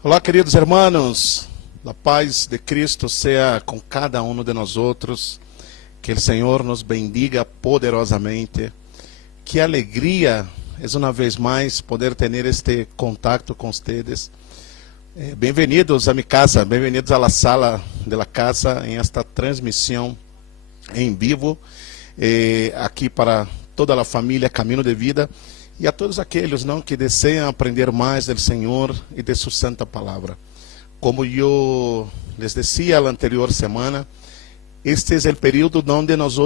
Olá, queridos hermanos, a paz de Cristo seja com cada um de nós outros, que o Senhor nos bendiga poderosamente, que alegria é uma vez mais poder ter este contato com vocês. Bem-vindos a minha casa, bem-vindos à sala de la casa em esta transmissão em vivo, aqui para toda a família Caminho de Vida. E a todos aqueles que desejam aprender mais do Senhor e de sua santa palavra. Como eu les decía a anterior semana, este é o período onde nós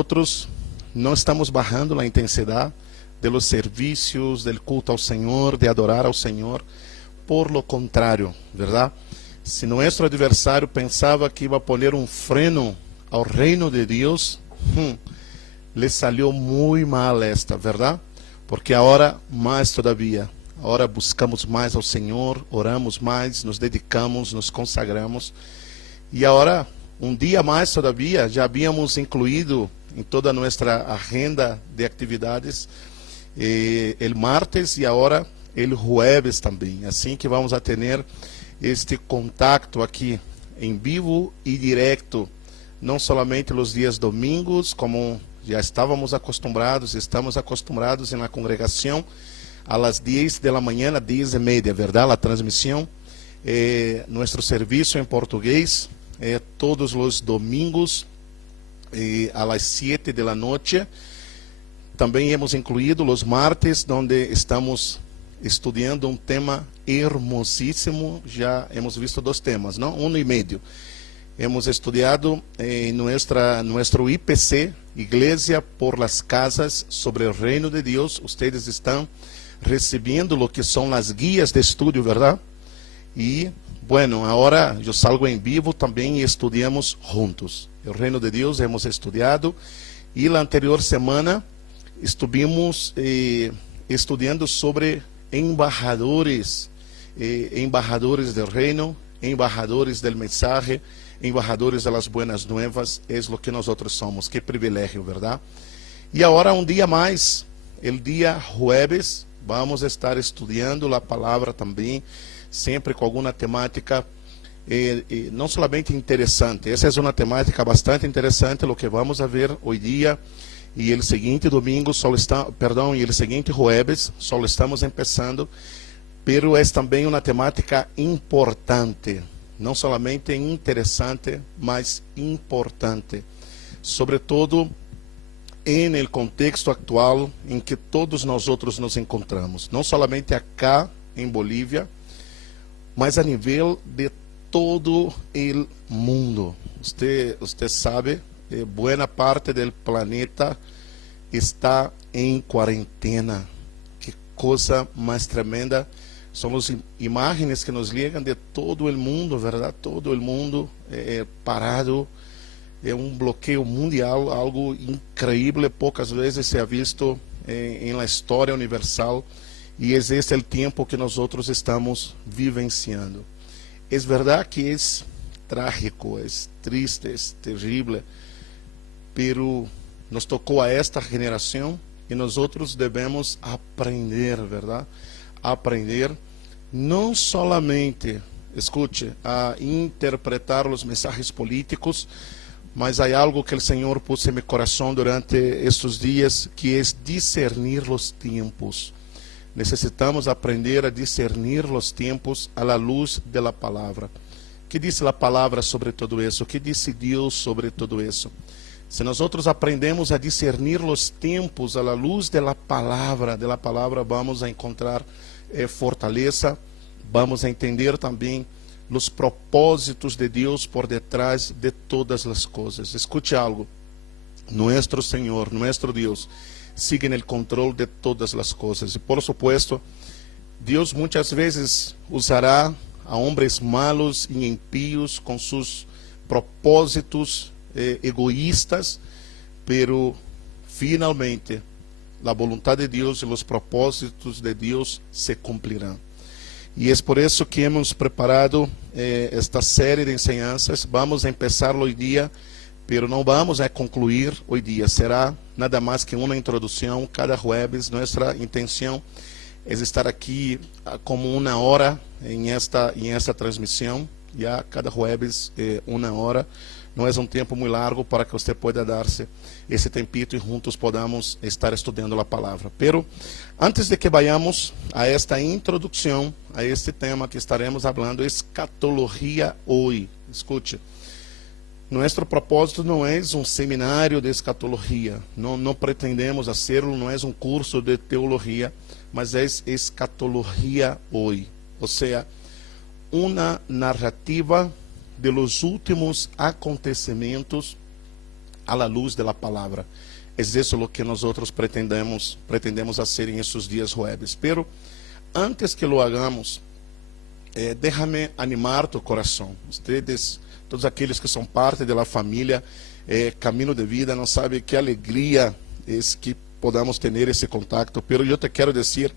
não estamos bajando a intensidade de los serviços, del culto ao Senhor, de adorar ao Senhor. Por lo contrário, verdade? Se nosso adversário pensava que ia poner um freno ao reino de Deus, le salió muito mal esta, verdade? Porque agora, mais todavia, agora buscamos mais ao Senhor, oramos mais, nos dedicamos, nos consagramos. E agora, um dia mais todavia, já havíamos incluído em toda a nossa agenda de atividades el martes e agora el jueves também. Assim que vamos a ter este contato aqui em vivo e direto, não somente nos dias domingos, como já estamos acostumbrados na congregação a las 10 de la mañana, 10:30, verdade? A transmissão, nosso serviço em português, todos os domingos, a las 7 de la noche. Também hemos incluído os martes, onde estamos estudando um tema hermosíssimo. Já hemos visto 2 temas, não? 1,5. Hemos estudiado en nuestro IPC, Iglesia por las Casas, sobre el Reino de Dios. Ustedes están recibiendo lo que son las guías de estudio, ¿verdad? Y bueno, ahora yo salgo en vivo también y estudiamos juntos. El Reino de Dios hemos estudiado y la anterior semana estuvimos estudiando sobre embajadores, embajadores del reino, embajadores del mensaje, embajadores de las buenas nuevas, es lo que nosotros somos. Qué privilegio, ¿verdad? Y ahora un día más, el día jueves, vamos a estar estudiando la palabra también, siempre con alguna temática, no solamente interesante, esa es una temática bastante interesante, lo que vamos a ver hoy día, y el siguiente domingo, y el siguiente jueves, solo estamos empezando, pero es también una temática importante, não somente interessante, mas importante, sobretudo em el contexto atual em que todos nós outros nos encontramos, não somente acá em Bolívia, mas a nível de todo o mundo. Você sabe, boa parte do planeta está em quarentena. Que coisa mais tremenda. São as imagens que nos ligam de todo o mundo, verdade? Todo o mundo parado, bloqueio mundial, algo incrível, poucas vezes se ha visto em la história universal, e esse é o tempo que nós outros estamos vivenciando. É verdade que é trágico, é triste, é terrível, pero nos tocou a esta geração e nós outros devemos aprender, verdade? Aprender não solamente, escute, a interpretar os mensagens políticos, mas há algo que o Senhor pôs em meu coração durante estes dias, que é discernir os tempos. Necessitamos aprender a discernir os tempos à la luz da palavra. Que diz a palavra sobre tudo isso? Que disse Deus sobre tudo isso? Se nós outros aprendemos a discernir os tempos à la luz da palavra, vamos a encontrar fortaleza, vamos a entender também os propósitos de Deus por detrás de todas as coisas. Escute algo, nosso Senhor, nosso Deus, sigue no controle de todas as coisas. E por supuesto, Deus muitas vezes usará a homens malos e impíos com seus propósitos egoístas, pero finalmente a vontade de Deus e os propósitos de Deus se cumprirão. E é por isso que hemos preparado esta série de enseñanças. Vamos a começar hoje dia, pero não vamos a concluir hoje dia. Será nada mais que uma introdução cada jueves. Nossa intenção é estar aqui como 1 hora em esta transmissão, já cada jueves 1 hora. Não é um tempo muito largo para que você possa dar-se esse tempito e juntos podamos estar estudando a palavra. Pero antes de que vayamos a esta introdução a este tema que estaremos falando, escatologia hoje. Escute, nosso propósito não é um seminário de escatologia, não pretendemos hacerlo, não é um curso de teologia, mas é escatologia hoje, ou seja, uma narrativa de los últimos acontecimentos à la luz de la palavra. É isso o que nós pretendemos fazer em esses dias jueves. Pero antes que lo hagamos, déjame animar tu coração. Ustedes, todos aqueles que são parte da família Camino de Vida, não sabem que alegria é que podamos ter esse contato. Pero eu te quero dizer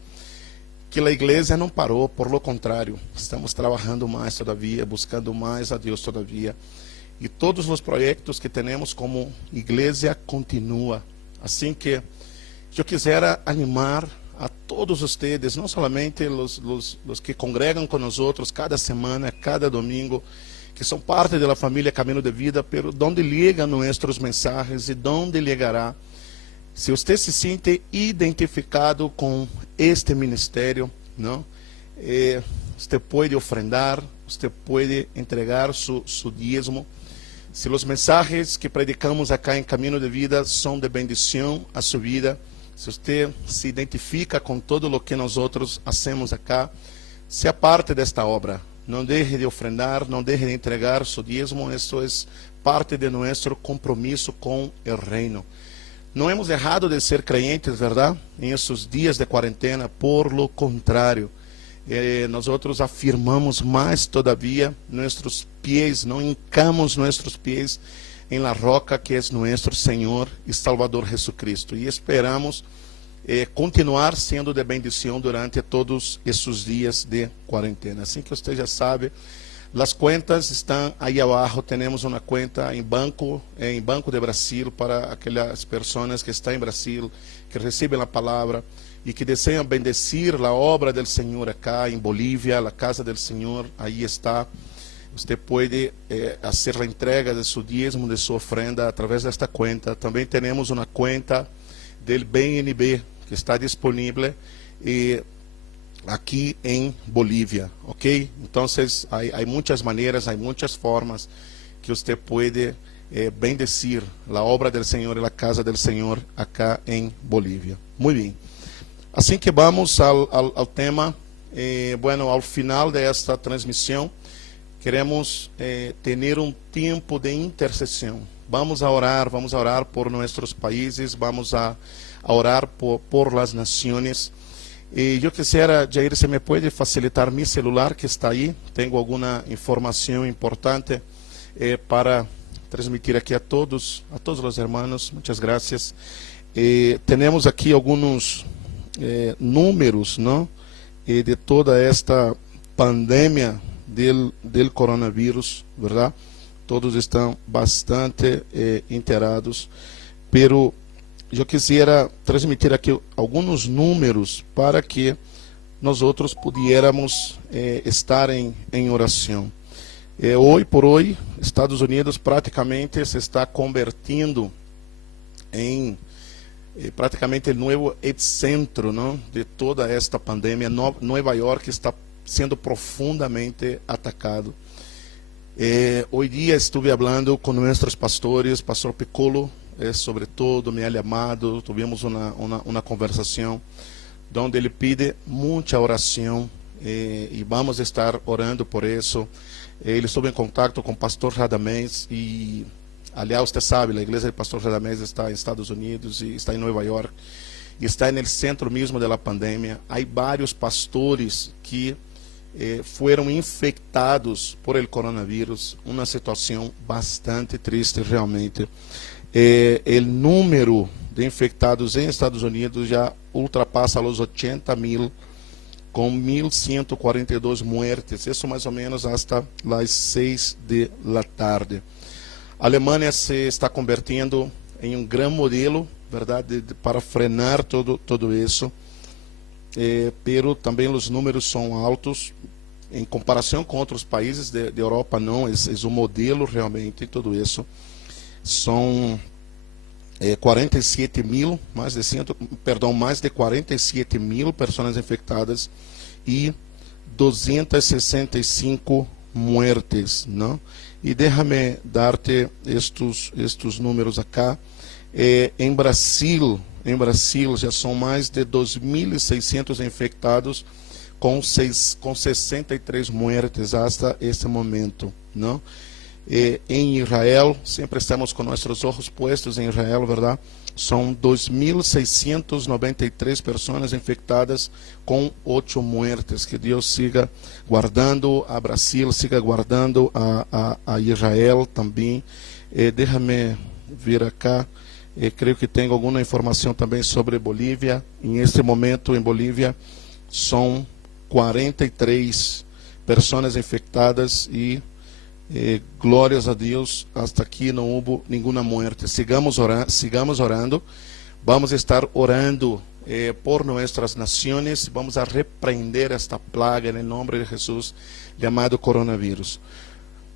que a igreja não parou, por lo contrário, estamos trabalhando mais todavia, buscando mais a Deus todavia, e todos os projetos que temos como igreja continua. Assim que eu quisera animar a todos vocês, não somente os que congregam com nós cada semana, cada domingo, que são parte da família Camino de Vida, pero donde ligam nossos mensagens e donde llegará. Se você se sente identificado com este ministério, não, você pode ofrendar, você pode entregar su dízimo. Se os mensagens que predicamos acá em Camino de Vida são de bendição a sua vida, se você se identifica com todo o que nós hacemos acá, seja parte desta obra. Não deixe de ofrendar, não deixe de entregar su dízimo. Isso é parte de nosso compromisso com o reino. Não hemos errado de ser crentes, verdade? Em esses dias de quarentena, por lo contrário, nós afirmamos mais todavia nossos pés, não hincamos nossos pés em la roca que é nosso Senhor e Salvador Jesucristo. E esperamos continuar sendo de bendição durante todos esses dias de quarentena. Assim que você já sabe, as contas estão aí abaixo. Temos uma conta em Banco de Brasil para aquelas pessoas que estão em Brasil, que recebem a palavra e que desejam bendecir a obra do Senhor acá em Bolívia, a casa do Senhor. Aí está. Você pode fazer a entrega de seu dízimo, de sua ofrenda através desta conta. Também temos uma conta do BNB que está disponível aqui em Bolívia, ok? Então, há muitas maneiras, há muitas formas que você pode bendecir a obra do Senhor e a casa do Senhor acá em Bolívia. Muito bem. Assim que vamos ao tema, bueno, ao final desta transmissão, queremos ter um tempo de intercessão. Vamos a orar por nossos países, vamos a orar por las nações. E eu quisiera, Jair, se me pode facilitar mi celular que está aí. Tenho alguma informação importante para transmitir aqui a todos os hermanos. Muitas graças. Temos aqui alguns números, não? De toda esta pandemia del coronavírus, verdade? Todos estão bastante inteirados, pero eu quisiera transmitir aqui alguns números para que nós outros pudiéramos estar em oração. Hoje por hoje, Estados Unidos praticamente se está convertindo em praticamente o novo epicentro, não, de toda esta pandemia. Nova York está sendo profundamente atacado. Hoje dia estive falando com nossos pastores, pastor Piccolo, sobretudo, meu amado. Tivemos uma conversação onde ele pede muita oração e vamos estar orando por isso. Ele esteve em contato com o pastor Radamés e, aliás, você sabe, a igreja do pastor Radamés está nos Estados Unidos e está em Nova York e está no centro mesmo da pandemia. Há vários pastores que foram infectados por el coronavírus, uma situação bastante triste realmente. O número de infectados em Estados Unidos já ultrapassa os 80.000, com 1.142 muertes, isso mais ou menos hasta as 6 da tarde. A Alemanha se está convertendo em um grande modelo, verdade, para frenar todo isso. pero também os números são altos em comparação com outros países de Europa. Não, é um modelo realmente. Tudo isso são 47 mil, mais de 47 mil pessoas infectadas e 265 muertes, não? E déjame dar-te estes números acá. Em Brasil já são mais de 2.600 infectados com 63 muertes até este momento, não? Em Israel, sempre estamos com nossos olhos puestos em Israel, verdade? São 2.693 pessoas infectadas com 8 muertes. Que Deus siga guardando a Brasil, siga guardando a Israel também. Déjame vir acá. Creio que tenho alguma informação também sobre Bolívia. Em este momento, em Bolívia, são 43 pessoas infectadas e glórias a Deus, hasta aqui não houve nenhuma morte. Sigamos orando. Vamos estar orando por nossas nações. Vamos a repreender esta plaga em nome de Jesus, chamado coronavírus.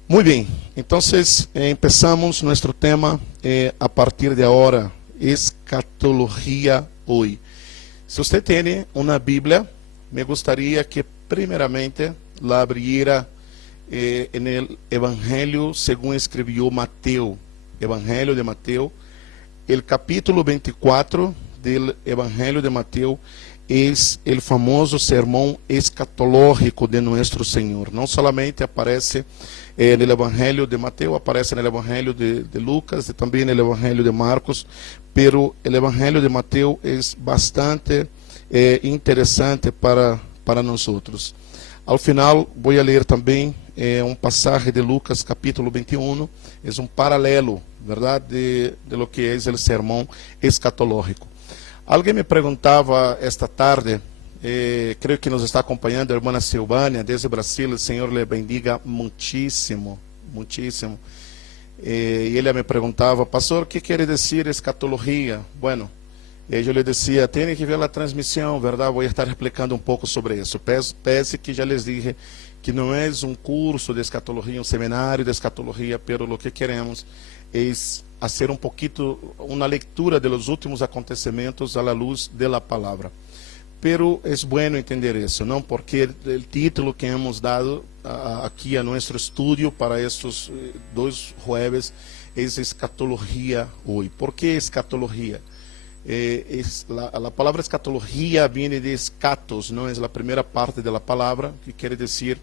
Muito bem, então empezamos nosso tema a partir de agora, escatologia hoje. Se você tem uma Bíblia, me gostaria que primeiramente la abriera en el Evangelio según escribió Mateo, Evangelio de Mateo. El capítulo 24 del Evangelio de Mateo es el famoso sermón escatológico de nuestro Señor. No solamente aparece en el Evangelio de Mateo, aparece en el Evangelio de Lucas y también en el Evangelio de Marcos, pero el Evangelio de Mateo es bastante interesante para nosotros. Al final vou ler também passagem de Lucas capítulo 21, é paralelo, verdade, de lo que é o sermão escatológico. Alguém me perguntava esta tarde, creio que nos está acompanhando a irmã Silvânia desde Brasil, o Senhor lhe bendiga muitíssimo, muitíssimo. E ele me perguntava, pastor, o que quer dizer escatologia? Bueno, eu lhe dizia, tem que ver a transmissão, verdade? Vou estar explicando pouco sobre isso. Pese que já lhes dije que não é curso de escatologia, seminário de escatologia, pero lo que queremos é fazer pouquinho, uma leitura de los últimos acontecimentos à luz de la palavra. Pero é bueno entender isso, não? Porque o título que hemos dado aqui a nosso estudo para estes 2 jueves é escatologia hoje. ¿Por que escatologia? La palabra escatología viene de escatos, ¿no? Es la primera parte de la palabra, que quiere decir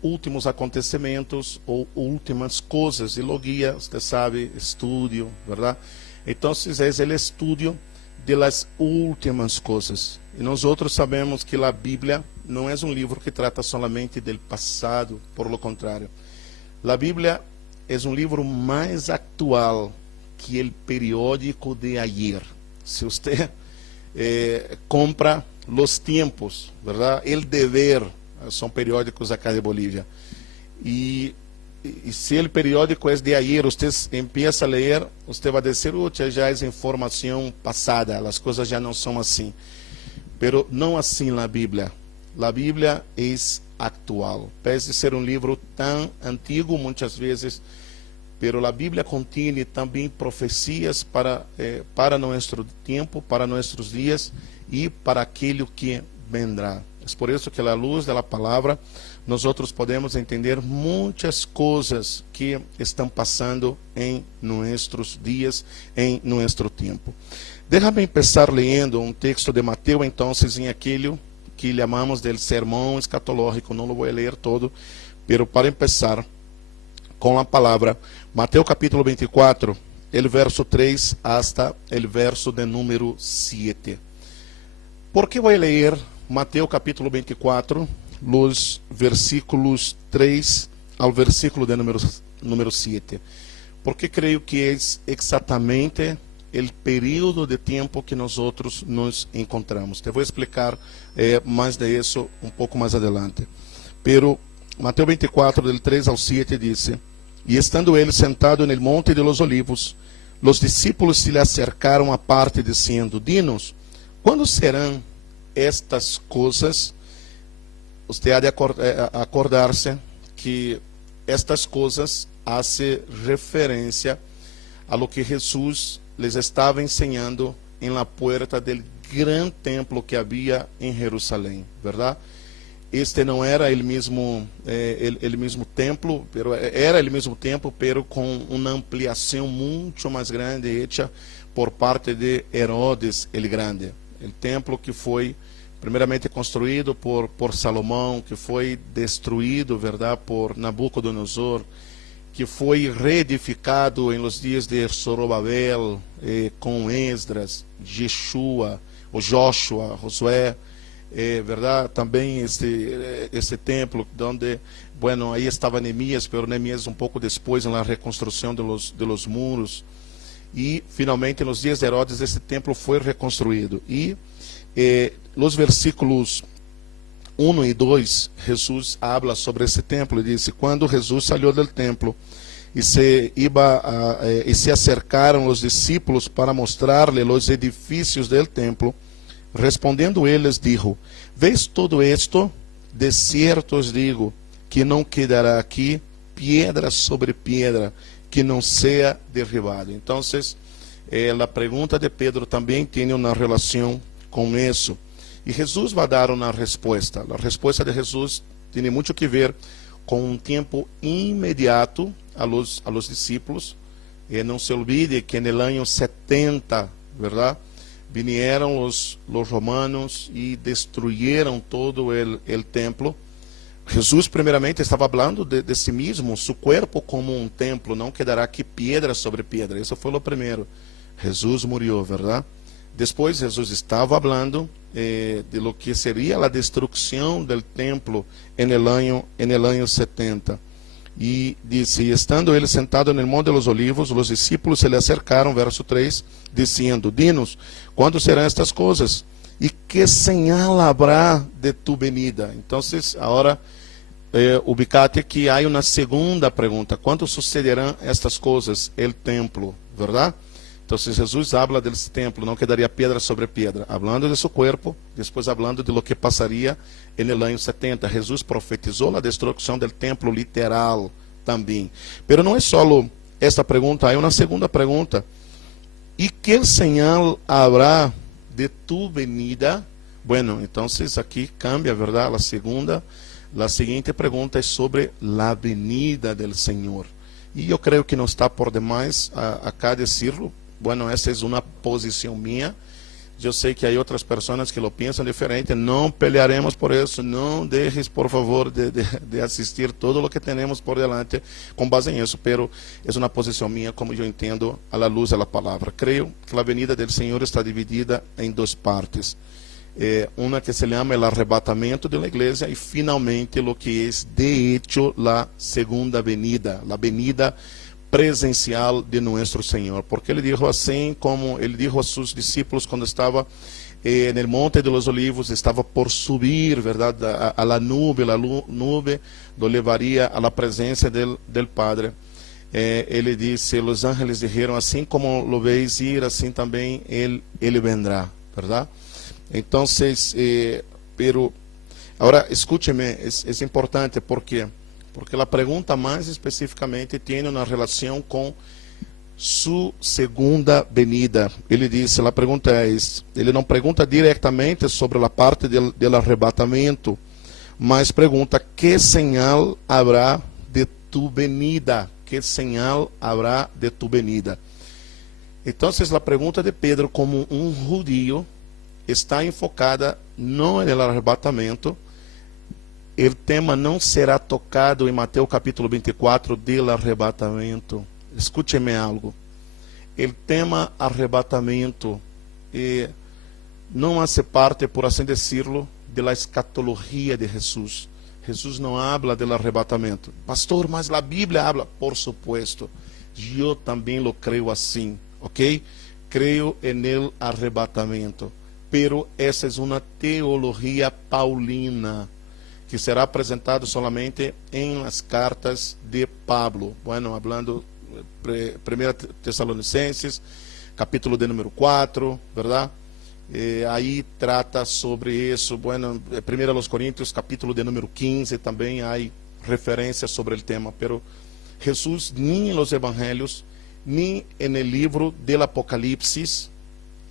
últimos acontecimentos ou últimas coisas. E logia, usted sabe, estudio, ¿verdad? Entonces es el estudio de las últimas coisas. E nós outros sabemos que a Bíblia não é livro que trata solamente do passado, por lo contrário. A Bíblia é livro mais atual que o periódico de ayer. Se você compra Los Tiempos, verdade? El Dever, são periódicos acá de Bolívia. E se o periódico é de ayer, você empieza a ler, você vai dizer, já é informação passada, as coisas já não são assim. Pero não assim na Bíblia. A Bíblia é atual. Pese ser livro tão antigo, muitas vezes, pero a Bíblia contém também profecias para nosso tempo, para nossos dias e para aquilo que vendrá. É por isso que, à luz da palavra, nós podemos entender muitas coisas que estão passando em nossos dias, em nosso tempo. Déjame empezar lendo um texto de Mateus, então, em aquilo que chamamos de sermão escatológico. Não lo vou ler todo, pero para empezar com a palavra, Mateus capítulo 24, el verso 3 hasta el verso de número 7. ¿Por qué voy a leer Mateus capítulo 24, los versículos 3 ao versículo de número 7? Porque creio que é exatamente o período de tempo que nós outros nos encontramos. Te vou explicar mais de isso um pouco mais adelante. Pero Mateus 24, del 3 ao 7, diz: E estando ele sentado no monte de los olivos, os discípulos se lhe acercaram à parte, dizendo: Dinos, quando serão estas coisas, você há de acordar-se que estas coisas hacen referência a lo que Jesus les estava ensinando em la puerta del gran templo que havia em Jerusalém, verdade? Este não era el mesmo templo, pero era el mesmo templo, pero com uma ampliação muito mais grande hecha por parte de Herodes el Grande. O templo que foi primeiramente construído por Salomão, que foi destruído, verdade, por Nabucodonosor, que foi reedificado em los dias de Zorobabel, com Esdras, Jeshua, o Josué, verdade, também este templo, onde, bueno, aí estava Neemias, pero Neemias um pouco depois na reconstrução de los muros, e finalmente nos dias de Herodes esse templo foi reconstruído, e nos versículos 1 e 2, Jesus habla sobre esse templo, e disse, quando Jesus saiu do templo, e se acercaram os discípulos para mostrar-lhe os edifícios do templo, respondendo eles, dijo, ¿ves todo esto? De cierto os digo, que não quedará aqui piedra sobre piedra, que não seja derribado. Então, a pergunta de Pedro também tem uma relação com isso. E Jesus vai dar uma resposta. A resposta de Jesus tem muito que ver com um tempo imediato a los discípulos. E não se olvide que no ano 70, verdade? Vinieron los romanos e destruyeron todo el templo. Jesús primeiramente estava falando de si mesmo, su cuerpo como um templo, não quedará aqui piedra sobre piedra. Isso foi o primeiro. Jesus murió, verdade? Depois Jesus estava falando de lo que seria a destruição del templo en el año 70. E disse, e estando ele sentado no Monte de los Olivos, os discípulos se lhe acercaram, verso 3, dizendo, dinos, quando serão estas coisas? E que señal habrá de tu venida? Então, agora, ubicate que há uma segunda pergunta, quando sucederão estas coisas? El templo, verdade? Então, Jesus habla desse templo, não quedaria pedra sobre pedra, hablando de seu corpo, depois hablando de lo que passaria no ano 70. Jesus profetizou a destruição do templo literal também. Pero não é só esta pergunta, há uma segunda pergunta. E que señal habrá de tu venida? Bueno, então aqui cambia, verdade? A seguinte pergunta é sobre a venida do Senhor. E eu creio que não está por demais acá decirlo. Bueno, essa é uma posição minha. Eu sei que há outras pessoas que lo pensam diferente. Não pelearemos por isso. Não deixes, por favor, de assistir todo o que temos por delante com base em isso. Pero é uma posição minha, como eu entendo, à luz da palavra. Creio que a venida do Senhor está dividida em duas partes. Uma que se chama o arrebatamento da igreja e, finalmente, o que é, de hecho, a segunda venida. A venida presencial de nosso Senhor, porque ele disse assim, como ele disse a seus discípulos quando estava no Monte de los Olivos, estava por subir, verdade, a la nube lo levaria a la presença del Padre. Ele disse, os ángeles dijeron, assim como lo veis ir, assim também ele vendrá, verdade? Então, pero agora escute-me, é importante porque a pergunta mais especificamente tem uma relação com sua segunda venida. Ele disse, a pergunta é, ele não pergunta diretamente sobre a parte do arrebatamento, mas pergunta, que señal habrá de tu venida? Que señal habrá de tu venida? Então, a pergunta de Pedro, como um judío, está enfocada no arrebatamento. O tema não será tocado em Mateus capítulo 24 do arrebatamento. Escute-me algo. O tema arrebatamento não faz parte, por assim decirlo, da escatologia de Jesus. Jesus não habla do arrebatamento. Pastor, mas a Bíblia habla. Por supuesto. Eu também lo creio assim. Ok? Creio no arrebatamento. Pero essa é uma teologia paulina, que será apresentado solamente em las cartas de Pablo. Bueno, hablando 1 Tessalonicenses, capítulo de número 4, verdade? Aí trata sobre isso. Bueno, 1 Coríntios, capítulo de número 15, também há referência sobre o tema. Pero Jesús ni en los evangelios ni en el libro del Apocalipsis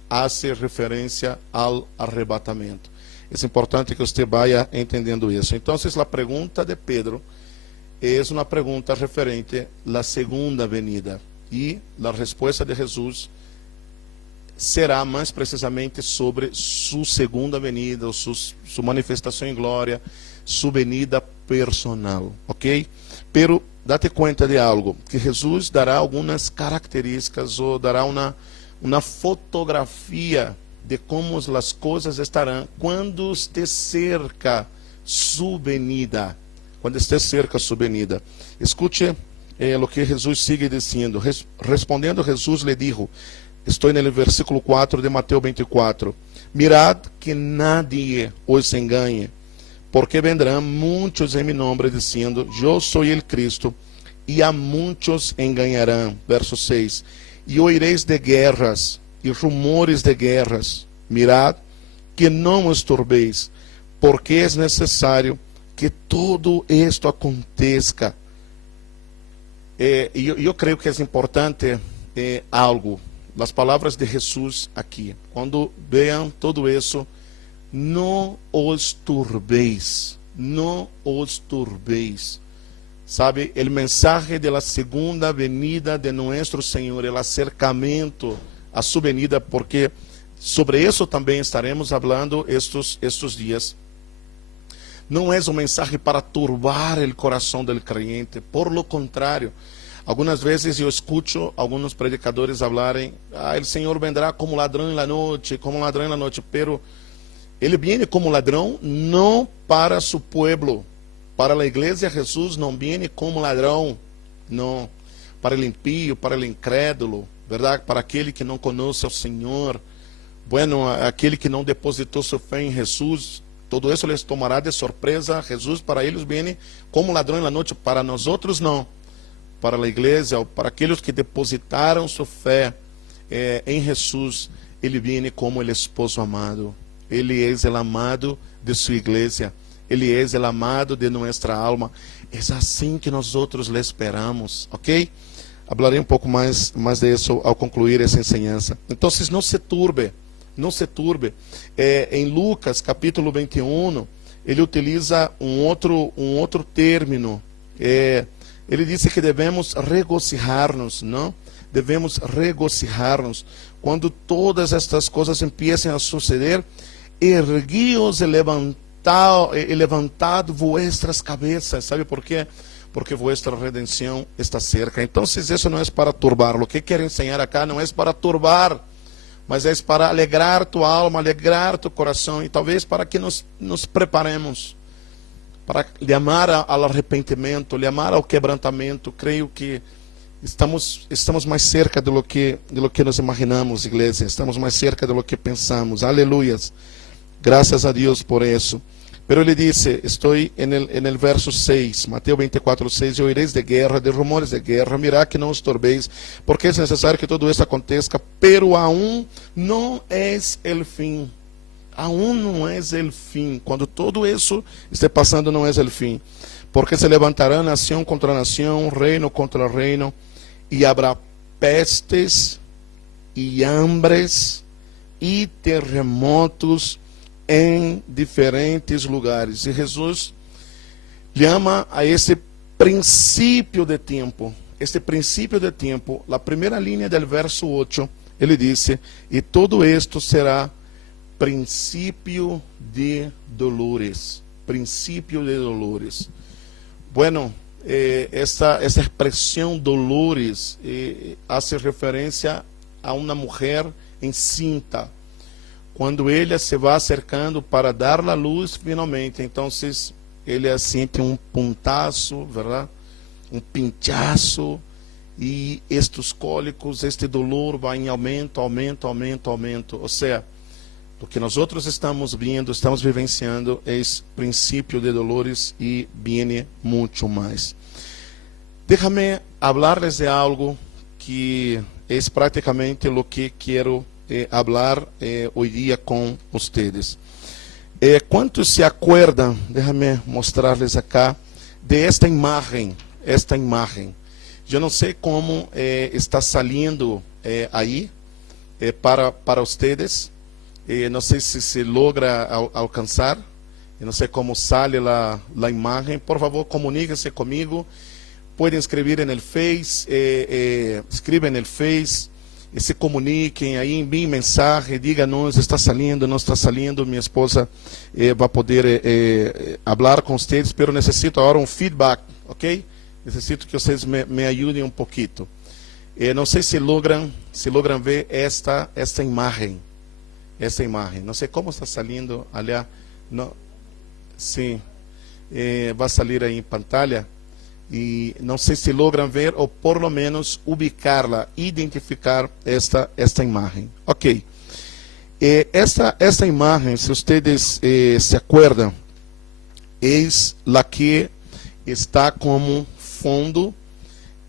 hace referência ao arrebatamento. É importante que você vá entendendo isso. Então, a pergunta de Pedro é uma pergunta referente à segunda venida. E a resposta de Jesus será mais precisamente sobre sua segunda venida, sua manifestação em glória, sua venida personal, ok? Pero date conta de algo, que Jesus dará algumas características ou dará uma fotografia de como as coisas estarão quando esteja cerca sua venida. Quando esteja cerca sua venida. Escute o que Jesus sigue dizendo. Respondendo, Jesus lhe dijo, estou no versículo 4 de Mateus 24, mirad que nadie os engane, porque vendrão muitos em meu nome dizendo, eu sou o Cristo, e a muitos enganarão. Verso 6, e oireis de guerras e rumores de guerras. Mirad que não os turbeis, porque é necessário que todo isto aconteça. Eu creio que é importante algo, as palavras de Jesus aqui. Quando veam tudo isso, não os turbeis, não os turbeis. Sabe, o mensagem da segunda venida de nosso Senhor, o acercamento a sua venida, porque sobre isso também estaremos falando estes dias. Não é uma mensagem para turbar o coração do crente, por lo contrário. Algumas vezes eu escuto alguns predicadores falarem, o Senhor vendrá como ladrão na noite, pero ele vem como ladrão não para seu povo. Para a igreja, Jesus não vem como ladrão, não. Para o impío, para o incrédulo, verdade? Para aquele que não conhece o Senhor, bueno, aquele que não depositou sua fé em Jesus, todo isso les tomará de surpresa. Jesus para eles vem como ladrão na noite, para nós outros não. Para a igreja, ou para aqueles que depositaram sua fé em Jesus, ele vem como o esposo amado. Ele é o amado de sua igreja. Ele é o amado de nossa alma. É assim que nós outros lhe esperamos, ok? Falarei um pouco mais disso ao concluir essa enseñança. Então, não se turbe, não se turbe. Em Lucas, capítulo 21, ele utiliza um outro término. Ele disse que devemos regocijar-nos, não? Devemos regocijar-nos. Quando todas estas coisas empiecem a suceder, erguios e levantad vuestras cabeças. Sabe por quê? Porque vuestra redenção está cerca. Então, isso não é para turbar. O que quero ensinar acá não é para turbar, mas é para alegrar tua alma, alegrar tu coração, e talvez para que nos preparemos para chamar ao arrependimento, chamar ao quebrantamento. Creio que estamos mais cerca de lo que nos imaginamos, igreja. Estamos mais cerca de lo que pensamos. Aleluias. Graças a Deus por isso. Pero ele disse, estou no verso 6, Mateus 24, 6, e oireis de guerra, de rumores de guerra, mirá que não os turbeis, porque é necessário que tudo isso aconteça, pero aún não é o fim. Aún não é o fim. Quando tudo isso estiver passando, não é o fim. Porque se levantará nação contra nação, reino contra reino, e haverá pestes e hambres e terremotos em diferentes lugares. E Jesus chama a esse princípio de tempo. Este princípio de tempo, a primeira linha do verso 8, ele disse, e todo isto será princípio de dolores. Princípio de dolores. Bueno, essa expressão dolores hace referência a uma mulher encinta, quando ele se vai acercando para dar a luz finalmente. Então, ele sente um pontaço, verdade? Um pinchaço, e estes cólicos, este dolor vai em aumento. Ou seja, o que nós outros estamos vendo, estamos vivenciando, é esse princípio de dolores, e viene muito mais. Déjame hablarles de algo que é praticamente o que quero hablar hoy día con ustedes. ¿Cuántos se acuerdan, déjame mostrarles acá, de esta imagen? Esta imagen. Yo no sé cómo está saliendo ahí para ustedes. No sé si se logra alcanzar. No sé cómo sale la imagen. Por favor, comuníquense conmigo. Pueden escribir en el Face, escriben en el Face, se comuniquem aí, enviem mensaje, díganos, está saliendo, não está saliendo. Minha esposa vai poder falar com vocês, pero necessito agora feedback, ok? Necessito que vocês me ajudem um pouquinho. Não sei se logram ver esta imagem. Esta imagem. Não sei como está saliendo, aliás, não, sim, vai sair aí em pantalla. E não sei se logram ver ou por lo menos ubicarla, identificar esta imagem. Ok. Esta imagem, se vocês se acuerdam, é a que está como fundo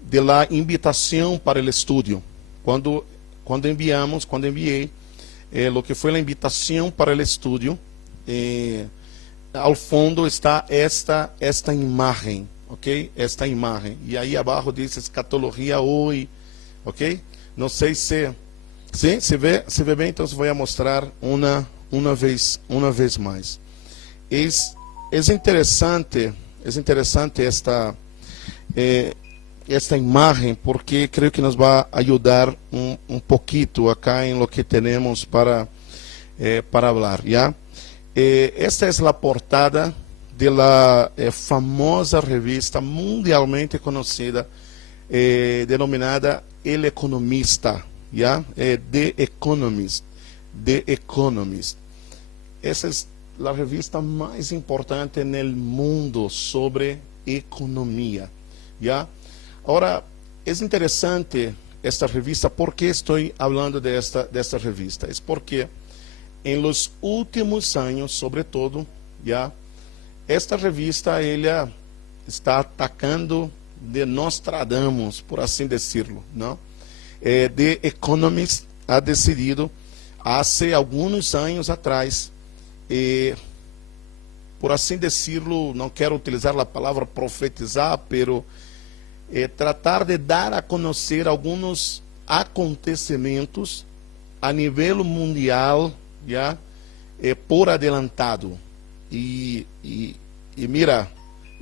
de la invitação para o estudo. Quando enviei o que foi a invitação para o estudo, ao fundo está esta imagem. Ok? Esta imagem. E aí abaixo diz escatologia hoje. Ok? Não sei se vê bem, então vou mostrar uma vez mais. É interessante esta imagem, porque creio que nos vai ajudar um pouquinho acá em lo que temos para falar, já? Esta é a portada de la famosa revista mundialmente conocida denominada El Economista, ¿ya? The Economist. The Economist. Essa é a revista mais importante no mundo sobre economia, ¿ya? Agora, é interessante esta revista. ¿Por que estou falando desta revista? É porque em los últimos anos, sobretudo, ¿ya? Esta revista ela está atacando de Nostradamus, por assim decirlo, não? The Economist ha decidido, há alguns anos atrás, por assim decirlo, não quero utilizar a palavra profetizar, pero tratar de dar a conhecer alguns acontecimentos a nível mundial, já, por adelantado. E mira,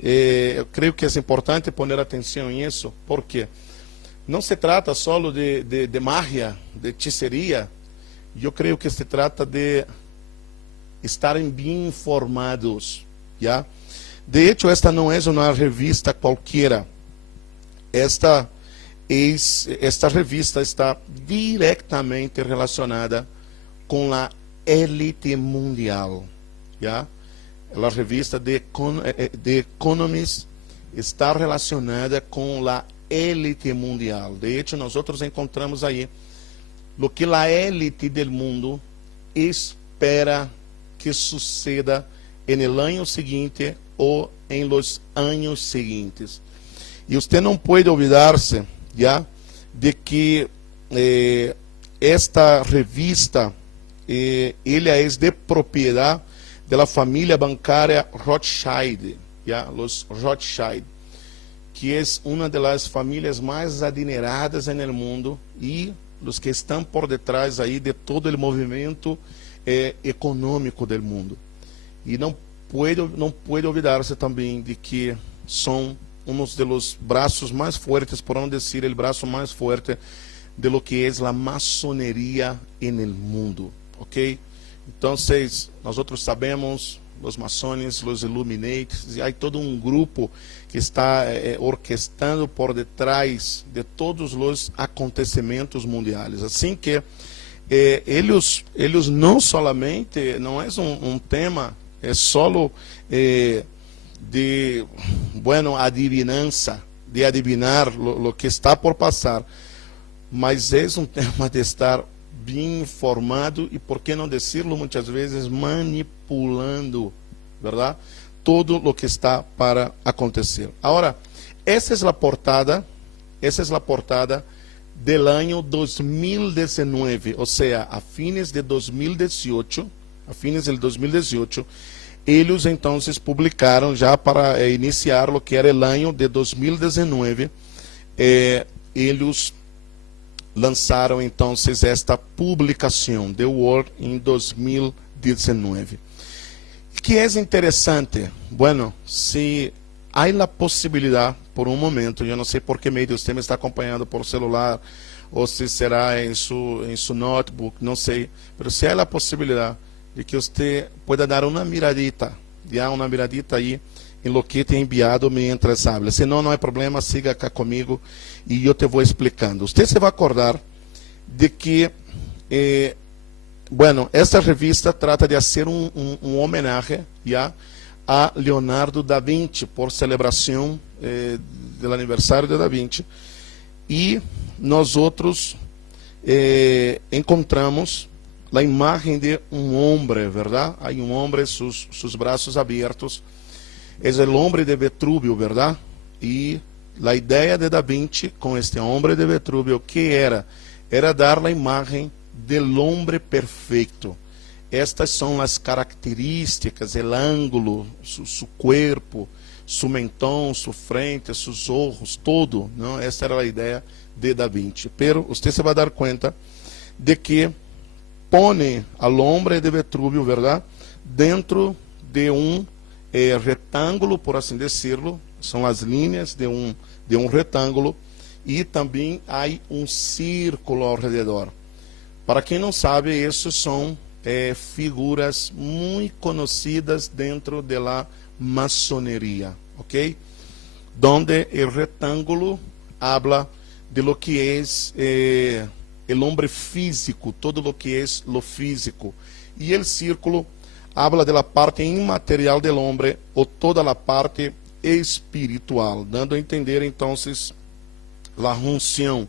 eu creio que é importante poner atenção em isso, porque não se trata só de magia, de hechiceria. Eu creio que se trata de estarem bem informados, já? De hecho, esta não é uma revista qualquer. Esta revista está diretamente relacionada com a élite mundial, já? A revista The Economist está relacionada com a élite mundial. De hecho, nós encontramos aí o que a élite do mundo espera que suceda no ano seguinte ou em los anos seguintes. E você não pode olvidar-se, já, de que esta revista ela é de propriedade da família bancária Rothschild, ¿ya? Los Rothschild, que é uma das famílias mais adineradas no mundo e os que estão por detrás aí de todo o movimento econômico do mundo. E não pode olvidar-se também de que são uns dos braços mais fortes, por não dizer o braço mais forte de lo que é a maçoneria no mundo, ok? Então, nós sabemos, os maçones, os Illuminates, e há todo um grupo que está orquestrando por detrás de todos os acontecimentos mundiais. Assim que eles não solamente, não é um tema solo de, adivinança, de adivinar lo que está por passar, mas é um tema de estar bem informado e, por que não decirlo, muitas vezes manipulando, verdade? Todo o que está para acontecer. Agora, essa é a portada del año 2019, o sea, a fines de 2018, eles então publicaram já para iniciar o que era o ano de 2019, eles lançaram então esta publicação, The World em 2019. Que é interessante, bueno, se há a possibilidade, por um momento, eu não sei por que meio você me está acompanhando por celular, ou se será em seu notebook, não sei, mas se há a possibilidade de que você pueda dar uma miradita, já uma miradita aí em lo que te he enviado mientras habla. Se não, não é problema, siga cá comigo e eu te vou explicando. Você se vai acordar de que, bueno, esta revista trata de fazer um homenagem já a Leonardo da Vinci por celebração do aniversário de da Vinci, e nós outros encontramos a imagem de um homem, verdade? Há um homem, seus braços abertos, é o homem de Vitruvio, verdade? E a ideia de da Vinci com este homem de Vitruvio, que era dar a imagem del homem perfeito. Estas são as características, o ângulo, seu corpo, seu mentão, sua frente, seus olhos, todo. Não? Essa era a ideia de da Vinci. Pero você se vai dar conta de que põe al homem de Vitruvio, verdade, dentro de retângulo, por assim decirlo, são as linhas de um retângulo, e também há um círculo ao redor. Para quem não sabe, esses são figuras muito conhecidas dentro da maçoneria, ok? Donde o retângulo habla de lo que é o homem físico, todo lo que é lo físico, e o círculo habla de la parte imaterial del homem, ou toda a parte espiritual, dando a entender então a junção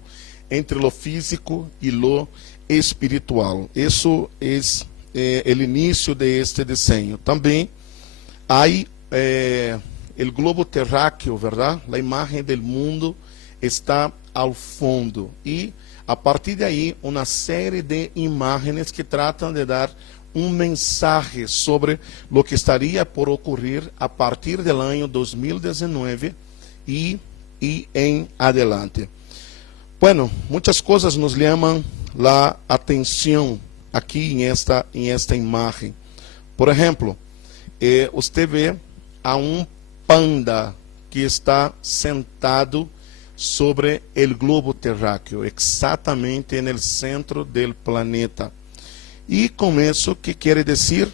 entre lo físico e lo espiritual. Isso é o início de este desenho. Também há o globo terráqueo, verdade? A imagem do mundo está ao fundo, e a partir de aí uma série de imagens que tratam de dar um mensagem sobre o que estaria por ocorrer a partir do ano 2019 e em adelante. Bueno, muitas coisas nos chamam a atenção aqui em esta imagem. Por exemplo, você vê a um panda que está sentado sobre o globo terráqueo, exatamente no centro do planeta. E com isso, que quer dizer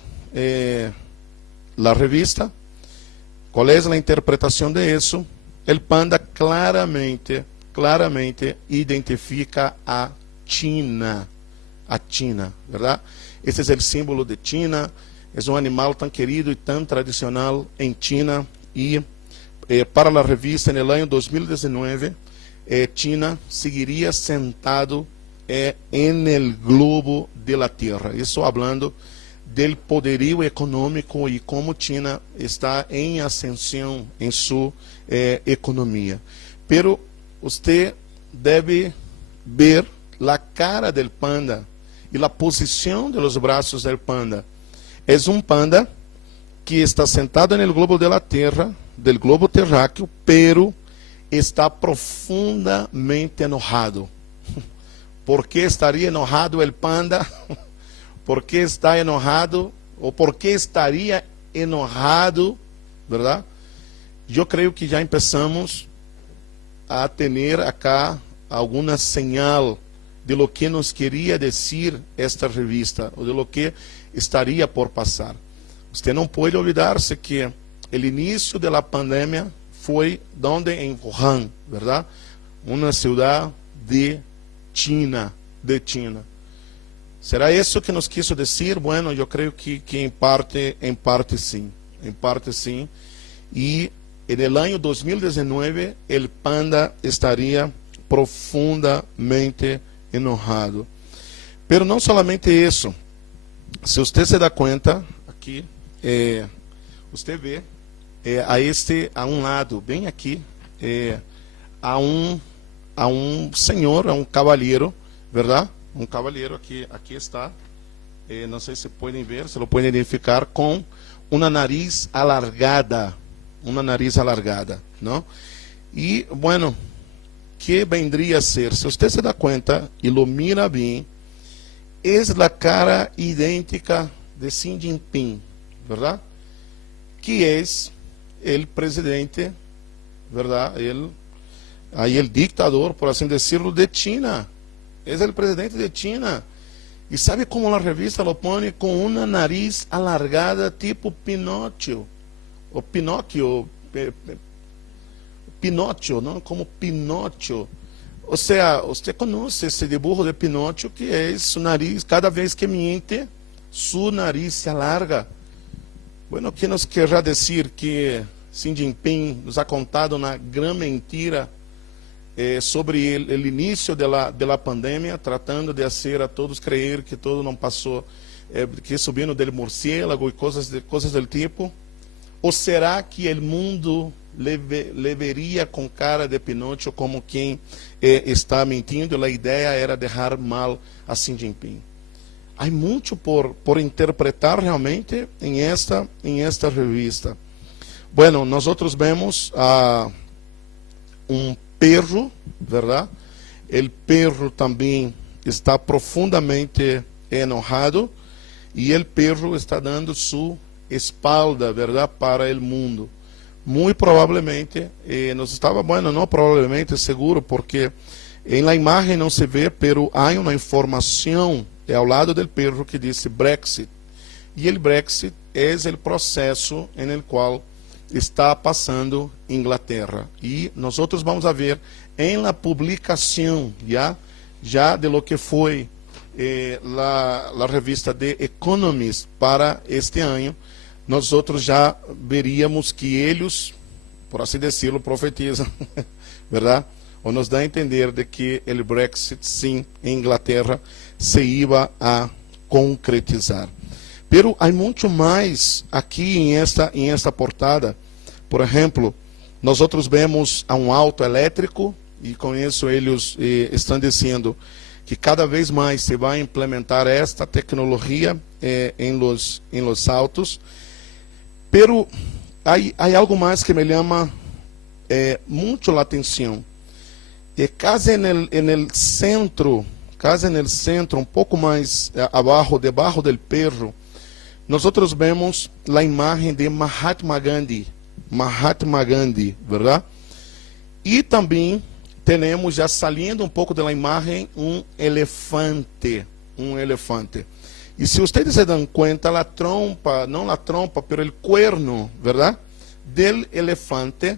a revista? Qual é a interpretação de isso? O panda claramente identifica a China, verdade? Esse é o símbolo de China, é um animal tão querido e tão tradicional em China, e para a revista, no ano 2019, China seguiria sentado en el globo de la Tierra. Isso hablando del poderio econômico e como China está em ascensão em sua economia. Pero você deve ver a cara del panda e a posição de los braços del panda. É um panda que está sentado no globo de la Tierra, del globo terráqueo, pero está profundamente enojado. ¿Por qué estaría enojado el panda? ¿Por qué está enojado? ¿O por qué estaría enojado? ¿Verdad? Yo creo que ya empezamos a tener acá alguna señal de lo que nos quería decir esta revista, o de lo que estaría por pasar. Usted no puede olvidarse que el inicio de la pandemia fue donde en Wuhan, ¿verdad? Una ciudad de China. ¿Será eso que nos quiso decir? Bueno, yo creo que en parte sí. Y en el año 2019, el panda estaría profundamente enojado. Pero no solamente eso. Se usted se da cuenta, aqui, usted vê a um lado, bem aqui, há a um senhor, a um cavalheiro, verdade? Um cavalheiro aqui está, não sei se podem ver, se lo podem identificar, com uma nariz alargada, não? E, bueno, que vendria a ser, se você se dá conta e lo mira bem, é a cara idêntica de Xi Jinping, verdade? Que é o presidente, verdade? Aí o dictador, por assim decirlo, de China. É o presidente de China. E sabe como a revista lo põe? Com uma nariz alargada, tipo Pinóquio. O Pinóquio, Pinóquio, não? Como Pinóquio. Ou seja, você conhece esse dibujo de Pinóquio, que é su nariz, cada vez que miente, su nariz se alarga. Bueno, que nos querrá dizer que Xi Jinping nos ha contado uma grande mentira sobre o início da pandemia, tratando de fazer a todos crer que todo não passou, que subindo del morcélago e coisas do tipo? Ou será que o mundo le veria com cara de Pinóquio como quem está mentindo? A ideia era deixar mal a Xi Jinping. Há muito por interpretar realmente em esta revista. Bueno, nós vemos um perro, verdade? O perro também está profundamente enojado e o perro está dando sua espalda, verdade, para o mundo. Muito provavelmente, nos estava, bueno, não provavelmente, seguro, porque em la imagem não se vê, pero há uma informação ao lado do perro que diz Brexit. E o Brexit é o processo em qual está passando Inglaterra. E nós vamos a ver em la publicação já de lo que foi la revista The Economist para este ano, nós já veríamos que eles, por assim decirlo, profetizam, verdade? Ou nos dá a entender de que o Brexit, sim, em Inglaterra, se iba a concretizar. Pero há muito mais aqui em esta portada. Por exemplo, nós vemos a um auto elétrico, e com isso eles estão dizendo que cada vez mais se vai implementar esta tecnologia em los autos. Pero há algo mais que me chama muito a atenção. Quase no centro, um pouco mais abaixo, debaixo do perro, nós vemos a imagem de Mahatma Gandhi, verdade? E também temos, já saliendo um pouco da imagem, um elefante. E se vocês se dão conta, a trompa, não a trompa, pero el cuerno, verdade? Del elefante,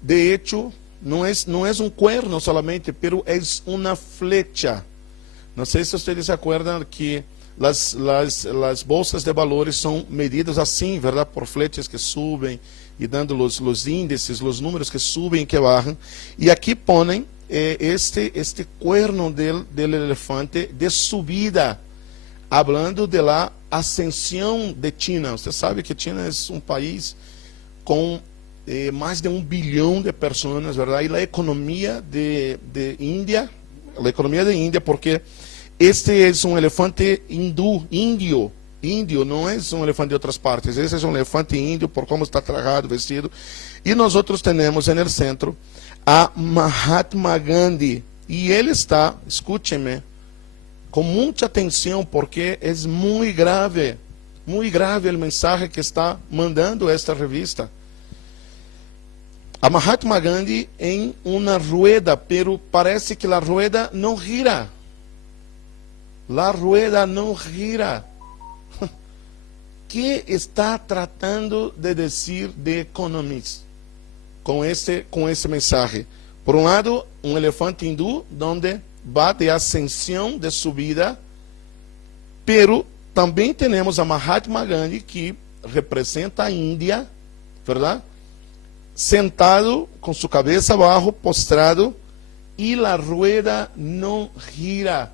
de hecho, não é um cuerno solamente, pero é uma flecha. Não sei se vocês se acuerdan que las bolsas de valores são medidas assim, verdade? Por flechas que subem e dando os índices, os números que subem e que baixam. E aqui põem este cuerno del elefante de subida, hablando de la ascensão de China. Você sabe que China é um país com mais de 1 bilhão de pessoas, verdade? E a economia de Índia, porque este é um elefante índio, não é um elefante de outras partes. Esse é um elefante índio, por como está trajado, vestido. E nós temos no centro a Mahatma Gandhi. E ele está, escúcheme, com muita atenção, porque é muito grave o mensagem que está mandando esta revista. A Mahatma Gandhi em uma rueda, pero parece que a rueda não gira. La rueda não gira. Que está tratando de dizer The Economist com esse mensagem? Por um lado, um elefante hindu, onde va de ascensão, de subida, pero também temos a Mahatma Gandhi, que representa a Índia, verdade? Sentado, com sua cabeça abaixo, postrado, e a rueda não gira.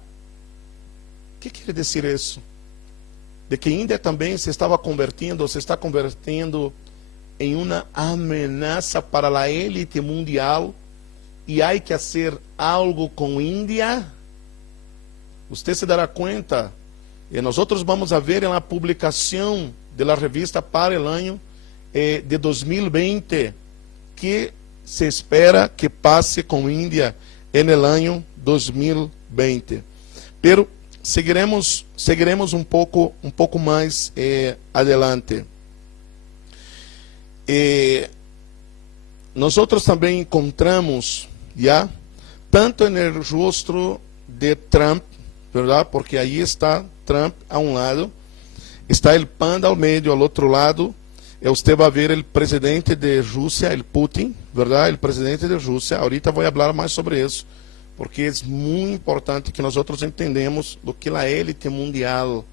O que quer dizer isso? De que a Índia também se está convertendo em uma ameaça para a elite mundial, e há que fazer algo com Índia, você se dará conta, e nós vamos a ver na publicação da revista para o ano de 2020, que se espera que passe com Índia no ano 2020. Pero seguiremos um pouco mais adelante. Nós também encontramos já tanto no rosto de Trump, verdade? Porque aí está Trump a um lado, está o panda ao meio, ao outro lado, você vai ver o presidente de Rússia, o Putin, verdade? O presidente de Rússia. Ahorita vou falar mais sobre isso, porque é muito importante que nós entendamos o que a élite mundial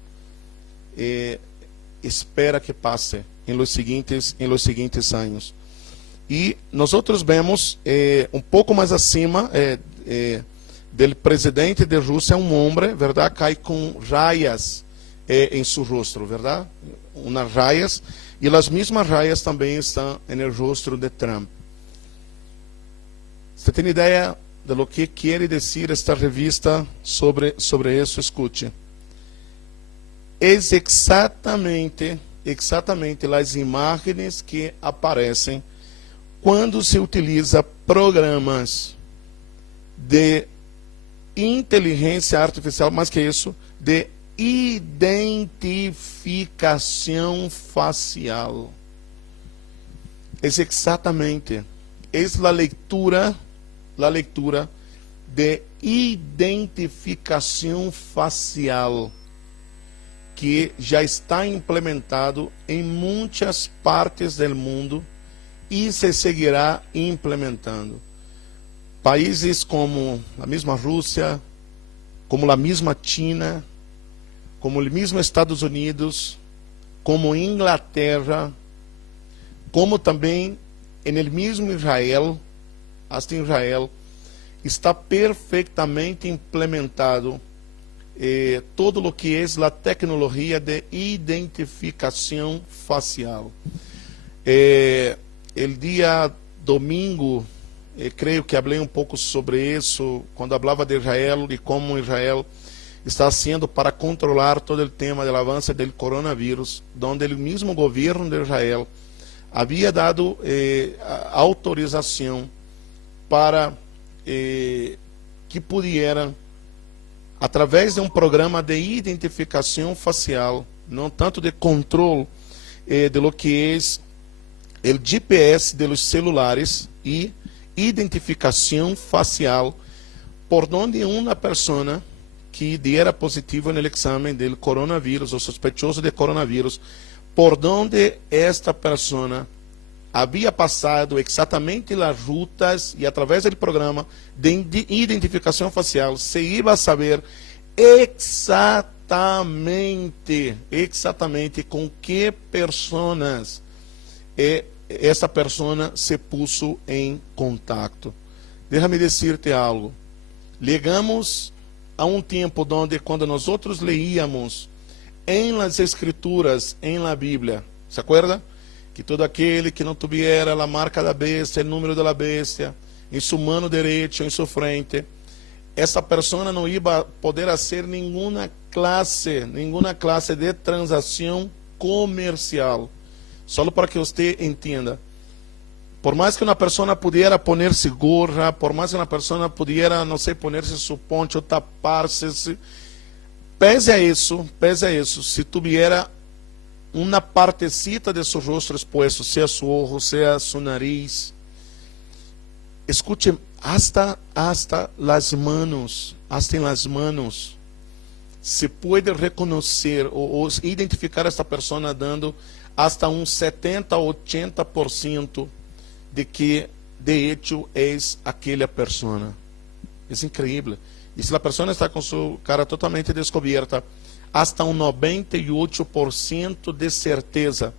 espera que passe em los seguintes anos. E nós vemos um pouco mais acima do presidente de Rússia, um homem, verdade, cai com raias em seu rosto, verdade? Umas raias, e as mesmas raias também estão no rosto de Trump. Você tem ideia de lo que quer dizer esta revista sobre isso? Escute. É exatamente as imagens que aparecem quando se utiliza programas de inteligência artificial, mais que isso, de identificação facial. É exatamente, é a leitura de identificação facial que já está implementado em muitas partes do mundo e se seguirá implementando. Países como a mesma Rússia, como a mesma China, como o mesmo Estados Unidos, como Inglaterra, como também no mesmo Israel, hasta Israel, está perfeitamente implementado todo o que é a tecnologia de identificação facial. El dia domingo, creio que falei um pouco sobre isso, quando falava de Israel e como Israel está sendo para controlar todo o tema do avanço do coronavírus, onde o mesmo governo de Israel havia dado autorização para que pudieran, através de um programa de identificação facial, não tanto de controle de lo que é o GPS de los celulares e identificação facial, por onde uma pessoa que diera positivo no exame do coronavírus ou sospechoso de coronavírus, por onde esta pessoa havia passado exatamente as rutas e através do programa de identificação facial se ia a saber exatamente com que pessoas essa pessoa se puso em contato. Déjame dizer-te algo. Chegamos a um tempo onde, quando nós leíamos em las escrituras, em la Bíblia, se acuerda? Que todo aquele que não tuviera a marca da bestia, o número da bestia, em sua mano direita ou em sua frente, essa pessoa não ia poder fazer nenhuma classe de transação comercial. Só para que você entenda. Por mais que uma pessoa pudiera poner-se gorra, por mais que uma pessoa pudiera, não sei, poner-se su poncho, tapar-se, pese a isso, se tuviera uma partecita de seu rosto expuesto, seja seu ojo, seja seu nariz, escute, hasta las manos, se pode reconhecer ou identificar esta pessoa dando hasta um 70-80% de que de hecho é aquela pessoa. É incrível. E se a pessoa está com sua cara totalmente descoberta, hasta um 98% de certeza.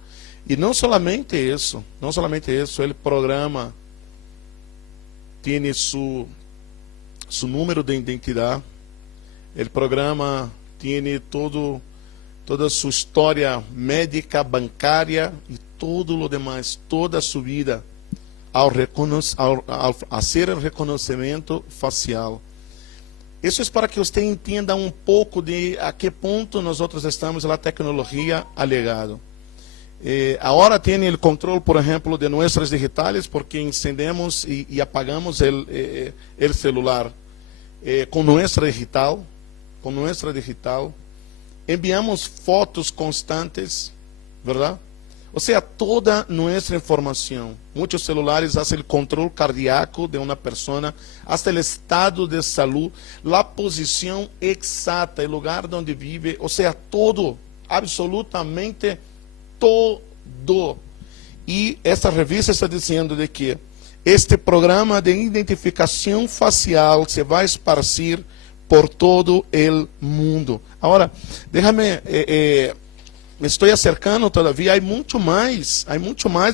E não somente isso, o programa tem seu número de identidade, o programa tem toda a sua história médica, bancária e todo o demais, toda a sua vida. ao hacer el reconocimiento facial. Isso é para que você entenda um pouco de a que ponto nós estamos na tecnologia alegado. Agora tem o controle, por exemplo, de nossas digitais, porque encendemos e apagamos o celular com nossa digital. Enviamos fotos constantes, verdade? Ou seja, toda nossa informação. Muitos celulares fazem o controle cardíaco de uma pessoa, até o estado de saúde, a posição exata, o lugar onde vive, ou seja, todo, absolutamente todo. E essa revista está dizendo de que este programa de identificação facial se vai esparcir por todo o mundo. Agora, déjame, me estou acercando todavia, há muito mais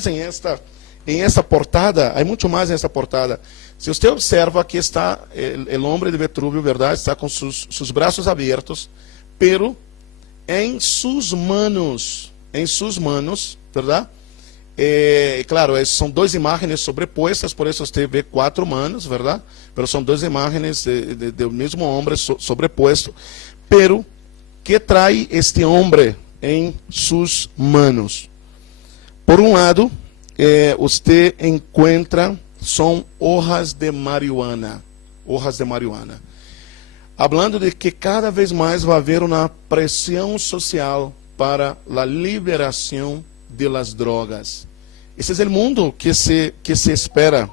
em esta portada, há muito mais nessa portada. Se você observa, aqui está o homem de Vitruvio, verdade? Está com seus braços abertos, pero em suas manos, verdade? Claro, são duas imagens sobrepostas, por isso você vê 4 manos, verdade? Pero são duas imagens do mesmo homem sobreposto. Pero, que trai este homem em suas manos? Por um lado, você encontra, são hojas de marihuana. Hablando de que cada vez mais vai haver uma pressão social para a liberação de las drogas. Esse é o mundo que se espera.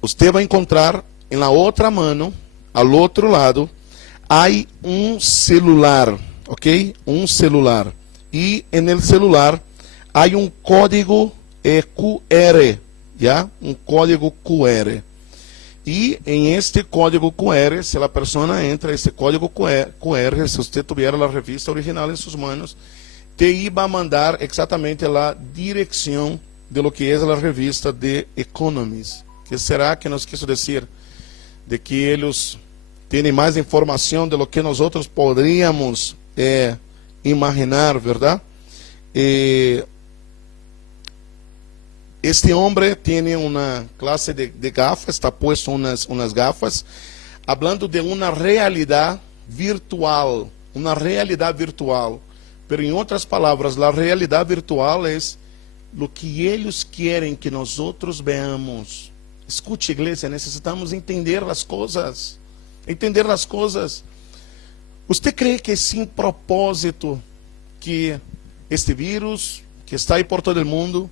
Você vai encontrar em la outra mano, ao outro lado, há um celular, ok? Um celular. E no celular há um código QR, já? Um código QR. E em este código QR, se a pessoa entra esse código QR, se você tiver a revista original em suas manos, te iba a mandar exatamente a direção de lo que é a revista de Economist. Que será que nos quiso dizer? De que eles têm mais informação de lo que nós outros poderíamos imaginar, verdade? Este homem tem uma classe de gafas, está puesto umas gafas, hablando de uma realidade virtual, Pero em outras palavras, a realidade virtual é o que eles querem que nós outros veamos. Escute, igreja, necessitamos entender as coisas. Você crê que é sem propósito que este vírus, que está aí por todo o mundo,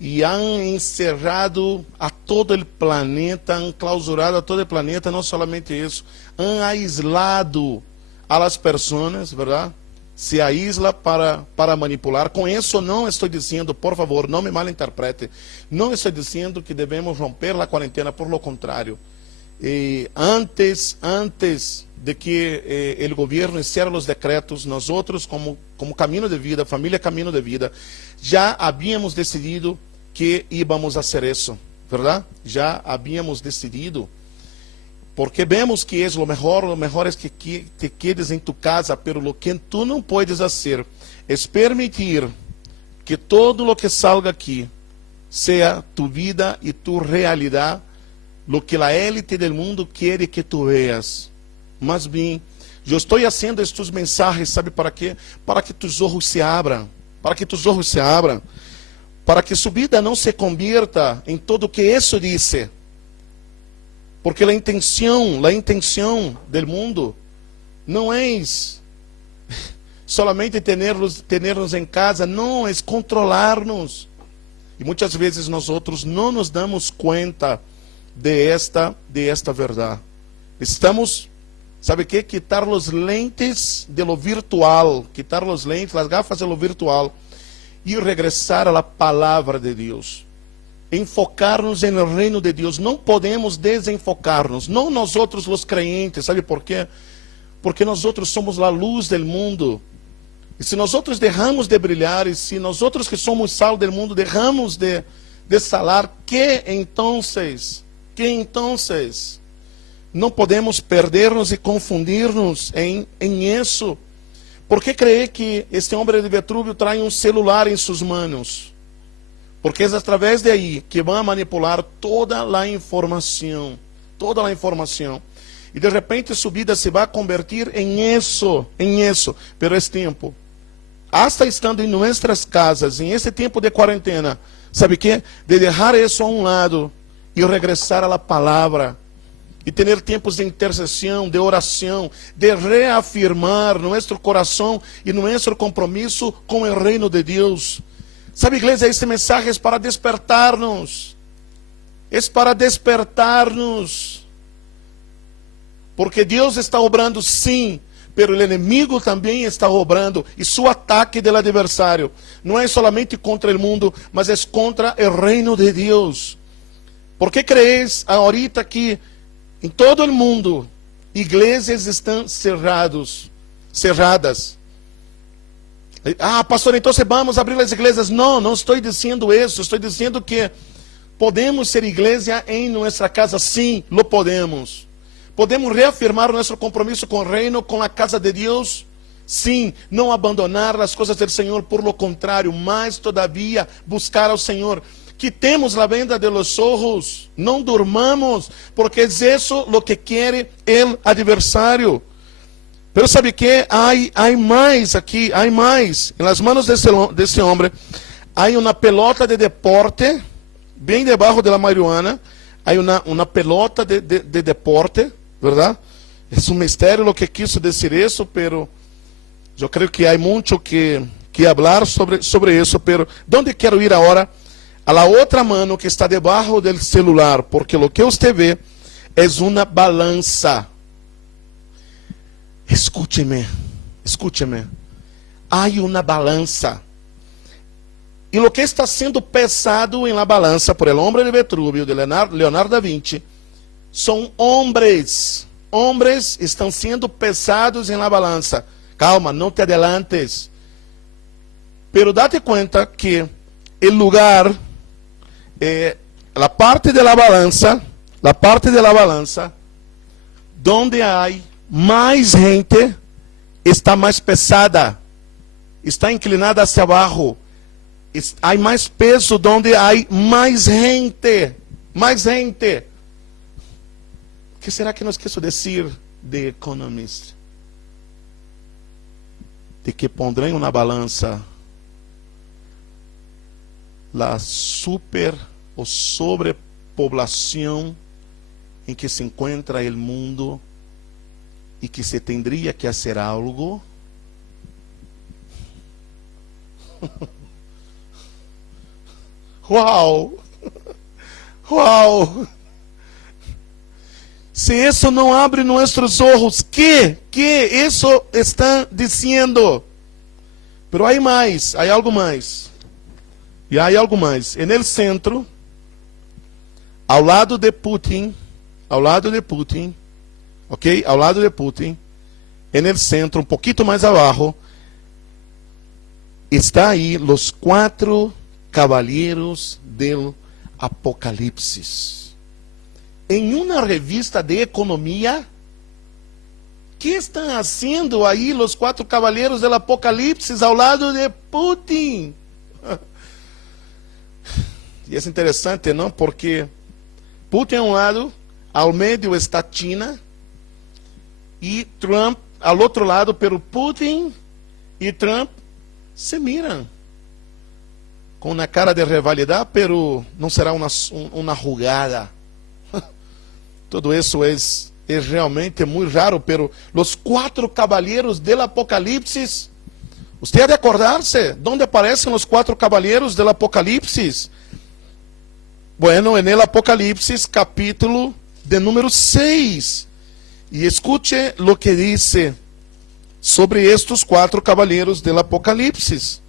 e han encerrado a todo o planeta, han clausurado a todo o planeta, não somente isso, han aislado a las pessoas, verdade? Se aísla para manipular. Com isso não estou dizendo, por favor, não me malinterprete, não estou dizendo que devemos romper a quarentena, por lo contrário. Antes de que o governo encierre os decretos, nós outros, como caminho de vida, família caminho de vida, já havíamos decidido que íbamos a hacer isso, verdade? Já havíamos decidido. Porque vemos que é o melhor é que te quedes em tu casa, pero lo que tu não puedes fazer é permitir que todo lo que salga aqui seja tu vida e tu realidade, lo que a élite del mundo quer que tu veas. Mas bem, eu estou fazendo estes mensagens, sabe para quê? Para que tus ojos se abram, para que sua vida não se convierta em todo o que isso disse. Porque a intenção do mundo não é solamente ter-nos em casa, não, é controlar-nos. E muitas vezes nós outros não nos damos conta de esta verdade. Estamos, sabe o que? Quitar os lentes de lo virtual, as gafas de lo virtual e regressar à palavra de Deus. Enfocar-nos no reino de Deus. Não podemos desenfocar-nos. Não nós outros, os crentes. Sabe por quê? Porque nós outros somos a luz do mundo. E se nós outros derramos de brilhar, e se nós outros que somos sal do mundo derramos de salar, que então não podemos perder-nos e confundir-nos em isso. Por que creio que este homem de Vitruvio traz um celular em suas manos? Porque é através de aí que vão manipular toda a informação. Toda a informação. E de repente su vida se vai convertir em isso. Pero é tempo. Hasta estando em nossas casas, em esse tempo de quarentena, sabe que? De deixar isso a um lado e regressar à palavra. E ter tempos de intercessão, de oração, de reafirmar nosso coração e nosso compromisso com o reino de Deus. Sabe, igreja, este mensagem é para despertar-nos. É para despertar-nos. Porque Deus está obrando sim, pero o inimigo também está obrando. E seu ataque do adversário não é somente contra o mundo, mas é contra o reino de Deus. Por que crees ahorita que em todo o mundo igrejas estão cerradas? Ah, pastor, então vamos abrir as igrejas. Não estou dizendo isso. Estou dizendo que podemos ser igreja em nossa casa. Sim, lo podemos. Podemos reafirmar nosso compromisso com o reino, com a casa de Deus. Sim, não abandonar as coisas do Senhor, por lo contrário, mas todavia buscar ao Senhor. Quitemos a venda de los ojos, não dormamos, porque é isso o que quer o adversário. Pero sabe que há mais aqui, há mais. Em las manos desse homem, há uma pelota de deporte, bem debaixo da marihuana, há uma pelota de deporte, verdade? É um mistério o que quis dizer isso, pero eu creio que há muito que falar sobre isso, pero onde quero ir agora? A la outra mano que está debaixo do celular, porque o que você vê é uma balança. Escúcheme. Há uma balança. E o que está sendo pesado em la balança por el hombre de Vitruvio, de Leonardo da Vinci, são homens. Homens estão sendo pesados em la balança. Calma, não te adelantes. Pero date conta que o lugar, a parte de la balança, donde há mais gente, está mais pesada, está inclinada hacia abaixo. Há mais peso donde há mais gente. O que será que nos quiso dizer The Economist? De que pondrão em uma balança a super ou sobrepoblação em que se encontra o mundo e que se tendría que hacer algo. Uau! Se isso não abre nossos olhos, que isso está dizendo? Pero há mais, há algo mais. E há algo mais. E no centro, ao lado de Putin, ok? Ao lado de Putin, e no centro, um pouquinho mais abaixo, está aí os 4 cavaleiros do Apocalipse. Em uma revista de economia, que estão fazendo aí os 4 cavaleiros do Apocalipse ao lado de Putin? E é interessante, não? Porque Putin a um lado, ao meio está China, e Trump ao outro lado, pero Putin e Trump se miram com uma cara de rivalidade, pero não será uma jugada. Tudo isso é realmente muito raro, pero os 4 cavaleiros do Apocalipse, você ha de acordar-se, onde aparecem os 4 cavaleiros do Apocalipse? Bueno, en el Apocalipse, capítulo de número 6. E escute lo que dice sobre estes 4 cavaleiros do Apocalipse.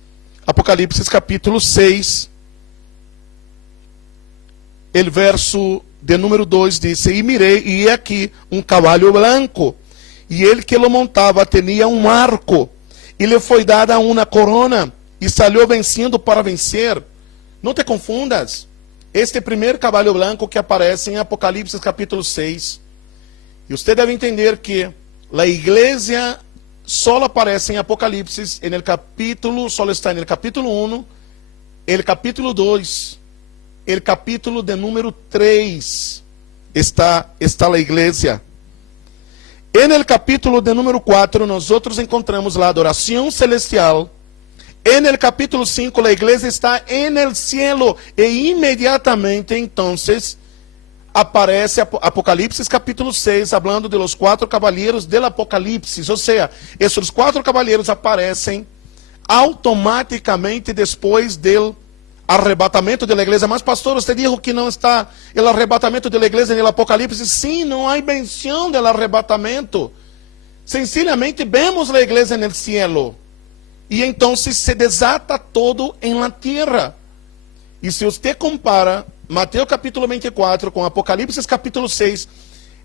Apocalipse, capítulo 6. El verso de número 2 diz: E mirei, e aqui um cavalo branco, e ele que lo montava tinha um arco, e lhe foi dada uma corona, e saiu vencendo para vencer. Não te confundas. Este primeiro cavalo branco que aparece em Apocalipse capítulo 6. E você deve entender que a igreja só aparece em Apocalipse, só está no capítulo 1, el capítulo 2, el capítulo de número 3, está a igreja. En el capítulo de número 4, nosotros encontramos la adoración celestial. En el capítulo 5, la iglesia está en el cielo. E inmediatamente, entonces, aparece Apocalipse capítulo 6, hablando de los 4 caballeros del Apocalipse. Ou seja, esses 4 caballeros aparecem automaticamente depois do arrebatamento da igreja. Mas, pastor, você disse que não está o arrebatamento da igreja no Apocalipse. Sim, não há menção do arrebatamento. Sencillamente, vemos a igreja no cielo. E então se desata todo em la tierra. E se você compara Mateus capítulo 24 com Apocalipse capítulo 6,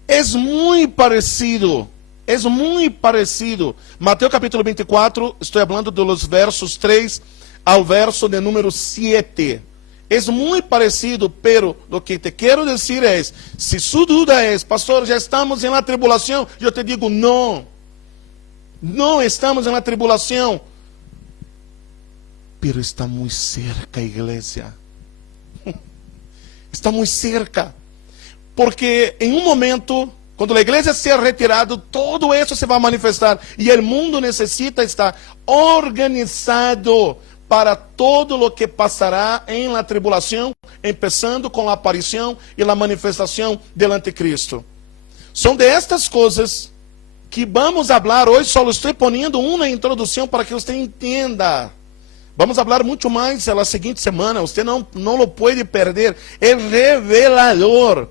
é muito parecido. É muito parecido. Mateus capítulo 24, estou falando dos versos 3 ao verso de número 7. É muito parecido, pero o que te quero dizer é, se sua dúvida é, pastor, já estamos em la tribulação, eu te digo, não. Não estamos em la tribulação. Pero está muito cerca, igreja. Está muito cerca. Porque em um momento, quando a igreja seja retirada, todo isso se vai manifestar. E o mundo necessita estar organizado para todo o que passará em la tribulação, começando com a aparição e a manifestação do anticristo. São destas coisas que vamos falar hoje. Só estou poniendo uma introdução para que você entenda. Vamos falar muito mais na seguinte semana. Você não lo pode perder. É revelador.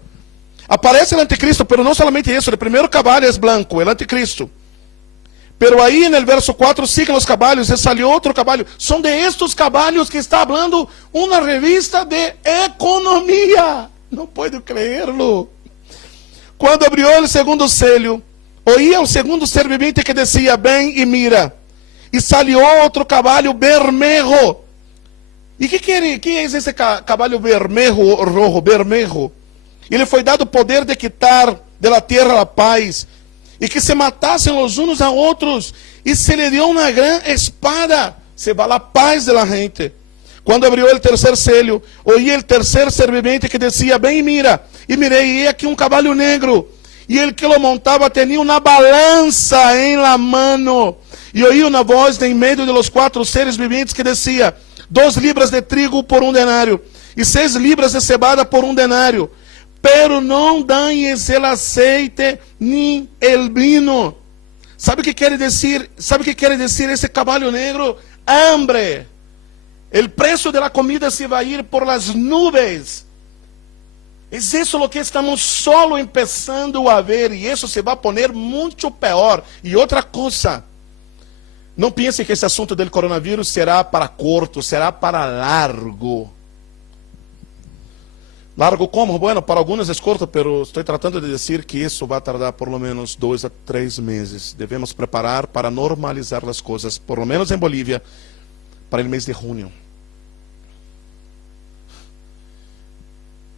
Aparece o anticristo, pero não somente isso. O primeiro cavalo é branco, o anticristo. Pero aí no verso 4 siguen os caballos e salió outro caballo. São de estes caballos que está falando uma revista de economia. Não pode creerlo. Quando abriu o segundo selho, oía o segundo ser viviente que decía, ven e mira. E salió outro caballo bermejo. E que é esse caballo bermejo, rojo, bermejo? Ele foi dado o poder de quitar de la tierra a paz, e que se matassem os uns a outros, e se lhe deu uma grande espada, se va a paz de la gente. Quando abriu o terceiro selho, oí o terceiro ser viviente que decía, ven e mira. E mirei, e aqui um caballo negro, e ele que lo montava tinha uma balança em la mano, e oí uma voz de em meio de los 4 seres vivientes que decía, 2 libras de trigo por 1 denário, e 6 libras de cebada por 1 denário. Pero não dañes el aceite nem el vino. Sabe o que quer dizer? Sabe o que quer dizer esse caballo negro? Hambre. El preço de la comida se vai ir por las nubes. Es isso lo que estamos solo empezando a ver, e isso se vai poner muito pior. E outra coisa, não pense que esse assunto do coronavírus será para curto, será para largo. Largo como? Bueno, para algunos es corto, pero estoy tratando de decir que eso va a tardar por lo menos 2 a 3 meses. Debemos preparar para normalizar las cosas, por lo menos en Bolivia, para el mes de junio.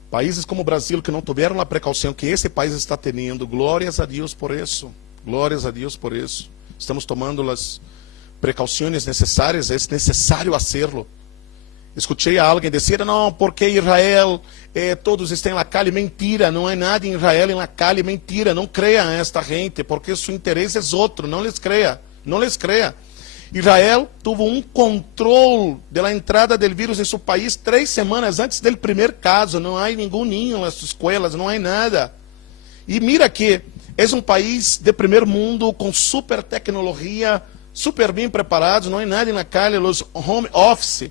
Países como Brasil que não tiveram a precaução que esse país está tendo, glórias a Deus por isso. Glórias a Deus por isso. Estamos tomando as precauções necessárias, é necessário hacerlo. Escutei a alguém dizer, não, porque Israel, todos estão na calle. Mentira, não há nada em Israel na calle, mentira. Não creia a esta gente, porque seu interesse é outro, não lhes creia, não lhes creia. Israel teve um controle da entrada do vírus em seu país 3 semanas antes do primeiro caso. Não há nenhum ninho nas escolas, não há nada. E mira que é um país de primeiro mundo, com super tecnologia, super bem preparados, não há nada na calle, os home office.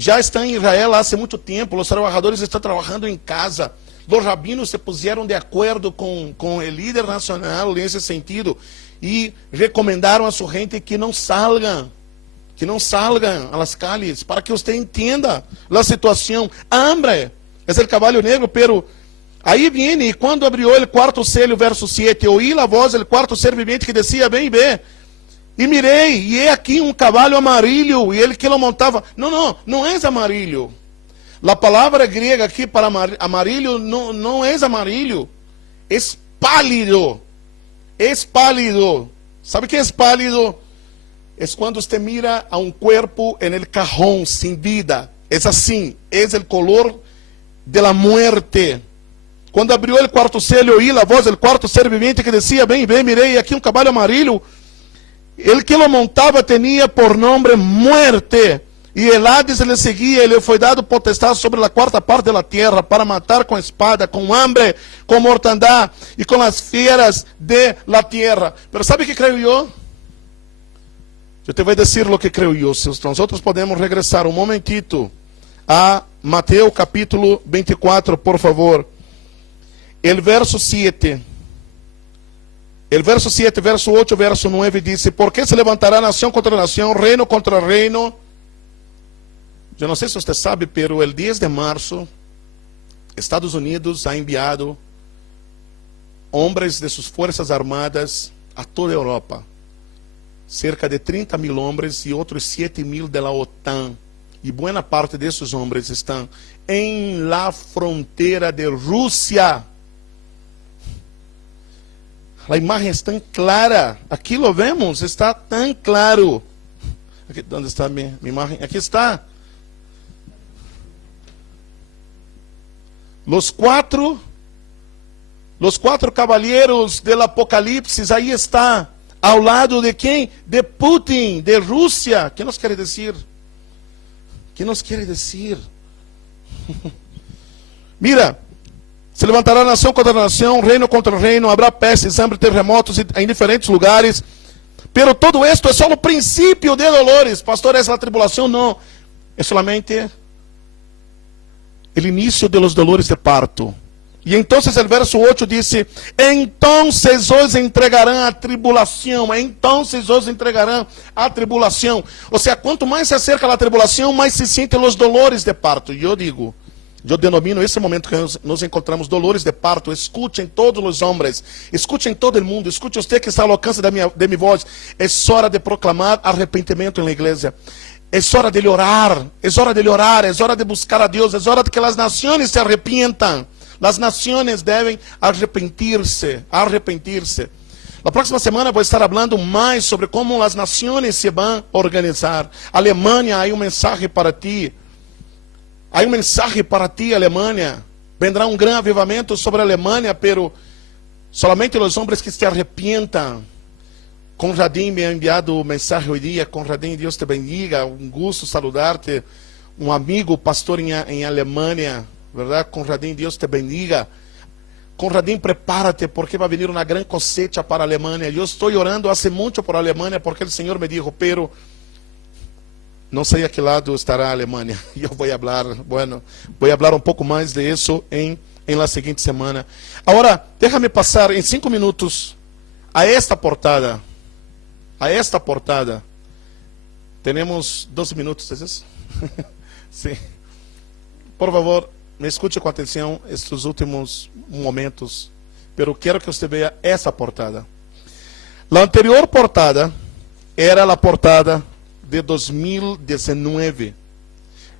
Já está em Israel há muito tempo, os trabalhadores estão trabalhando em casa, os rabinos se puseram de acordo com o líder nacional nesse sentido e recomendaram a sua gente que não salgam às calles, para que você entenda a situação. Hambre é o caballo negro, pero aí viene, e quando abriu o quarto selho, verso 7, oí a voz do quarto ser viviente que decía, ven e ve. E mirei, e é aqui um cavalo amarillo, e ele que lo montava. Não é amarillo. A palavra grega aqui para amarillo não é amarillo, é pálido. É pálido. Sabe o que é pálido? É quando você mira a um corpo en el cajón, sem vida, Es assim, es el color de la muerte. Quando abriu o quarto selo, eu ouvi a voz do quarto ser viviente que dizia: bem, bem, mirei aqui um cavalo amarillo. El que lo montava tinha por nome muerte. E el Hades le seguia, e lhe foi dado potestade sobre a quarta parte da terra para matar com espada, com hambre, com mortandade e com as fieras de la terra. Pero sabe o que creio eu? Eu te vou dizer o que creio eu. Se nós outros podemos regressar um momentito a Mateus capítulo 24, por favor. El verso 7. El verso 7, verso 8, verso 9 dice: ¿Por qué se levantará nación contra nación, reino contra reino? Eu não sei se você sabe, pero el 10 de março, Estados Unidos ha enviado hombres de suas forças armadas a toda a Europa. Cerca de 30.000 homens e outros 7.000 da OTAN. E boa parte desses homens estão em la fronteira de Rússia. A imagem está tão clara. Aqui lo vemos, está tão claro. Aqui, onde está minha imagem? Aqui está. Los quatro cavalheiros do Apocalipse, aí está. Ao lado de quem? De Putin, de Rússia. O que nos quer dizer? O que nos quer dizer? Mira. Se levantará nação contra nação, reino contra reino, haverá pestes, hambre, terremotos em diferentes lugares. Pero todo esto é só o princípio de dolores. Pastor, essa é a tribulação? Não. É solamente o início de los dolores de parto. E então o verso 8 diz: então os entregarão a tribulação. Então os entregarão a tribulação. Ou seja, quanto mais se acerca a tribulação, mais se sentem os dolores de parto. E eu digo, eu denomino esse momento que nos encontramos dolores de parto. Escutem todos os homens, escutem todo o mundo, escute você que está ao alcance de minha voz. É hora de proclamar arrependimento na igreja. É hora de orar, é hora de orar, é hora de buscar a Deus, é hora de que as nações se arrepientam. As nações devem arrepentir-se, arrepentir-se. Na próxima semana vou estar falando mais sobre como as nações se vão organizar. Alemanha, há um mensagem para ti. Há um mensagem para ti, Alemanha. Vendrá um grande avivamento sobre a Alemanha, pero solamente os homens que se arrepientam. Conradinho me ha enviado mensagem hoje dia. Conradinho, Deus te bendiga. Um gosto saludar-te. Um amigo, pastor em Alemanha. Verdade? Conradinho, Deus te bendiga. Conradinho, prepárate, porque vai vir uma grande cosecha para a Alemanha. Eu estou orando há muito por a Alemanha, porque o Senhor me dijo, pero não sei a que lado estará a Alemanha. E eu vou falar um pouco mais de isso em la seguinte semana. Agora, déjame passar em 5 minutos a esta portada. A esta portada. Temos 12 minutos, ¿es isso? Sim. Por favor, me escute com atenção estes últimos momentos. Pero quero que você veja essa portada. A anterior portada era a portada de 2019.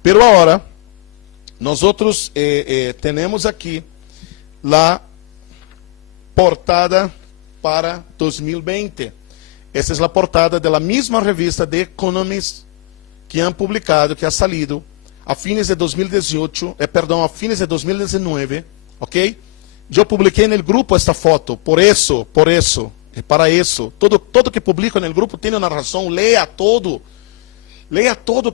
Pero agora, nós temos aqui a portada para 2020. Essa é a portada da mesma revista The Economist que han publicado, que ha salido a fines de 2018, a fines de 2019, ok? Eu publiquei no grupo esta foto, por isso, para isso. Todo que publico no grupo tem uma razão, leia todo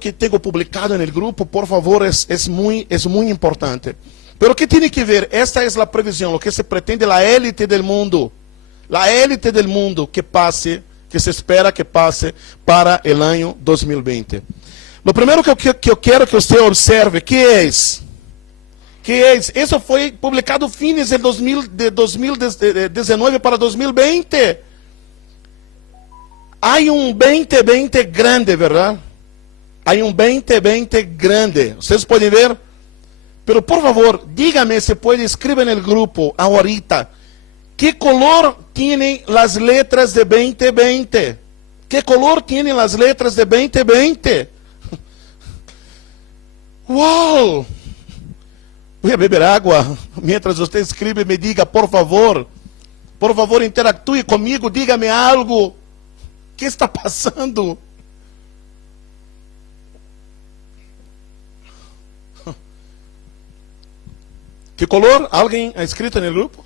que tenho publicado no grupo, por favor, é muito importante. Pero o que tem que ver? Esta é a previsão, o que se pretende a élite do mundo, que se espera que passe para o ano 2020. O primeiro que eu quero que você observe, que é isso? Isso foi publicado fines de 2019 para 2020. Há um 2020 grande, verdade? Há um 2020 grande. Vocês podem ver? Pero por favor, dígame se pode escrever no grupo ahorita. Que color tienen as letras de 2020? Que color tienen as letras de 2020? Uau! Vou beber água. Mientras você escreve, me diga, por favor, interactue comigo, diga-me algo. O que está passando? Que color? Alguém ha escrito no grupo?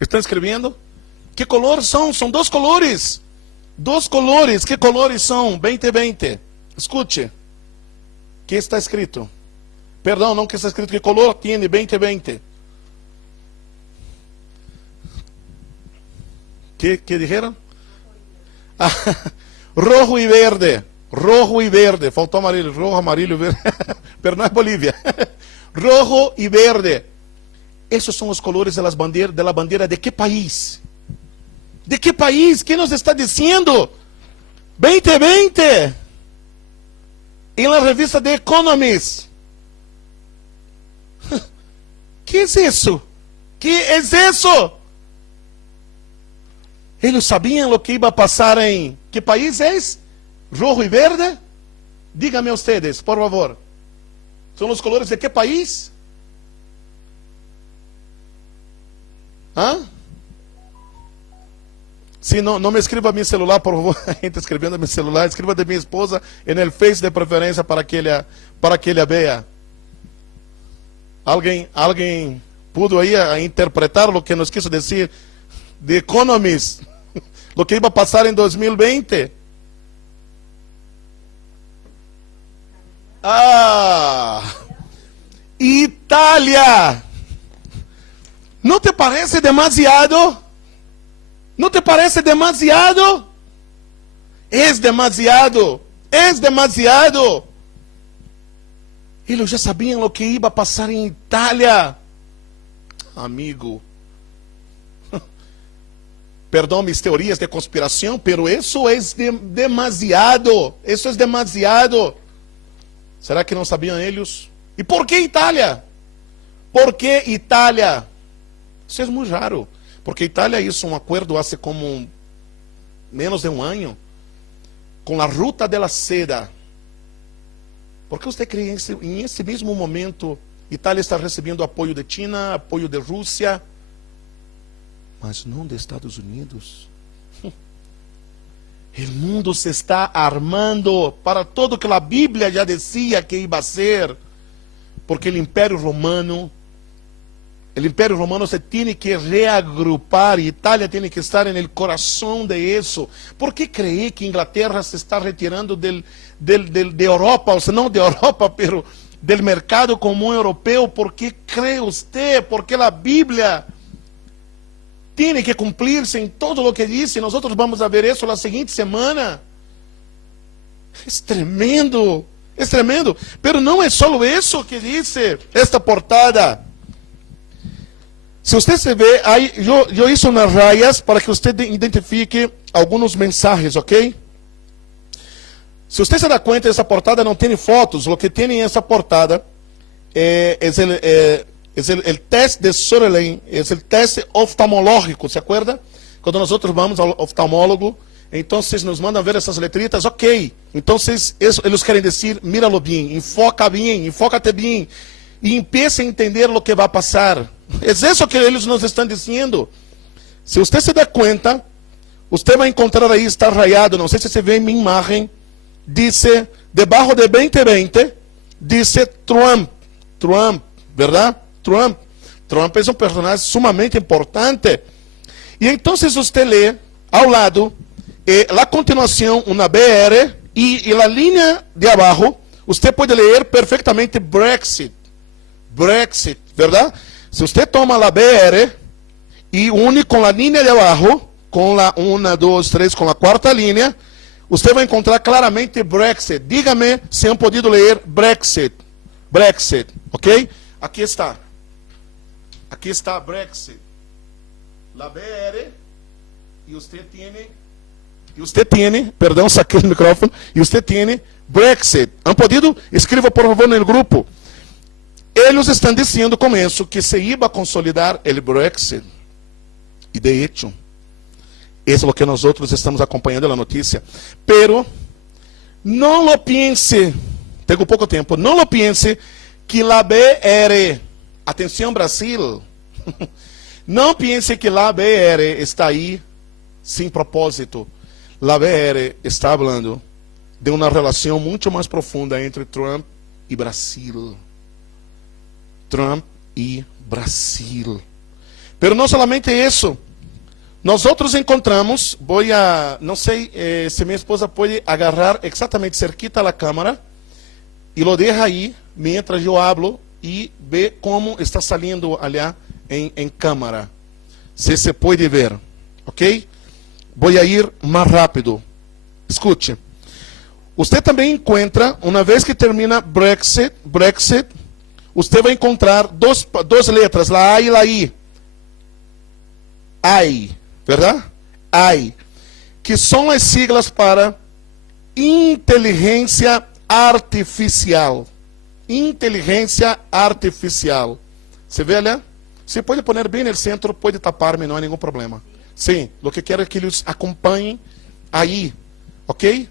Estão escrevendo? Que color são? São dois colores. Dois colores. Que colores são? 2020. Escute. Que está escrito? Perdão, não que está escrito. Que color tem 2020? Que dijeron? Ah, rojo e verde. Rojo e verde. Faltou amarelo. Rojo, amarelo e verde. Pero não é Bolívia. Rojo e verde. Esses são os colores da bandeira de que país? De que país? Quem nos está dizendo? 2020. Em la revista The Economist. Que é isso? Que é isso? Eles sabiam o que ia passar em... Que país é? Rojo e verde? Díganme ustedes, por favor. São os colores de que país? ¿Ah? Si no me escriba mi celular, por favor. A gente escrevendo mi celular. Escriba de minha esposa en el Face de preferência para que ela vea. Alguém pudo aí a interpretar o que nos quiso dizer The Economist? O que ia passar em 2020? Ah! Itália! Não te parece demasiado? Não te parece demasiado? É demasiado. É demasiado. Eles já sabiam o que ia passar em Itália. Amigo. Perdão mis teorias de conspiração, pero isso é demasiado. Isso é demasiado. Será que não sabiam eles? E por que Itália? Por que Itália? Isso é muito raro. Porque Itália hizo um acordo há como menos de um ano com a Ruta de la Seda. Por que você crê em esse mesmo momento Itália está recebendo apoio de China, apoio de Rússia, mas não dos Estados Unidos? O mundo se está armando para tudo que a Bíblia já dizia que ia ser, porque o Império Romano se tem que reagrupar e Itália tem que estar no coração de isso. ¿Por que cree que Inglaterra se está retirando de Europa, ou se não de Europa, pero del mercado comum europeu? ¿Por que cree usted? Porque a Bíblia tem que cumprir-se em todo o que diz. Nós vamos a ver isso na seguinte semana. É tremendo, é tremendo. Pero não é só isso que diz esta portada. Se você se vê, aí, eu hice umas rayas para que você identifique alguns mensagens, ok? Se você se dá conta, essa portada não tem fotos. O que tem em essa portada é o teste de Sutherland, é o teste oftalmológico, se acorda? Quando nós vamos ao oftalmólogo, então nos mandam ver essas letritas, ok. Então eles querem dizer, míralo bem, enfócate bem, e empiece a entender o que vai passar. É isso que eles nos estão dizendo. Se você se dá conta, você vai encontrar aí, está rayado, não sei se você vê em minha imagem, diz, debaixo de 2020, diz Trump, verdade? Trump é um personagem sumamente importante. E então, se você lê ao lado, a continuação, uma BR, e a linha de abaixo, você pode ler perfeitamente Brexit, verdade? Se você toma a BR e une com a linha de abaixo, com a 1, 2, 3, com a quarta linha, você vai encontrar claramente Brexit. Diga-me se han podido ler Brexit, ok? Aqui está Brexit. A BR, e você tem, perdão, saquei o microfone, e você tem Brexit. Han podido? Escreva por favor no grupo. Eles estão dizendo com isso que se iba a consolidar o Brexit. E de hecho, isso é o que nós outros estamos acompanhando na notícia. Pero, não lo pense, tenho pouco tempo, não lo pense que a BR, atenção Brasil, não pense que a BR está aí sem propósito. A BR está falando de uma relação muito mais profunda entre Trump e Brasil. Trump e Brasil. Pero não somente isso. Nós outros encontramos, não sei se minha esposa pode agarrar exatamente cerquita a câmera e lo deja aí, mientras eu hablo, e ver como está saliendo allá em câmera. Se pode ver, ok? Vou ir mais rápido. Escute. Você também encontra, uma vez que termina Brexit, você vai encontrar duas letras, la A e la I. AI, verdade? AI, que são as siglas para inteligência artificial. Inteligência artificial. Você vê ali? Você pode pôr bem no centro, pode tapar-me, não há nenhum problema. Sim, o que quero é que eles acompanhem aí, ok?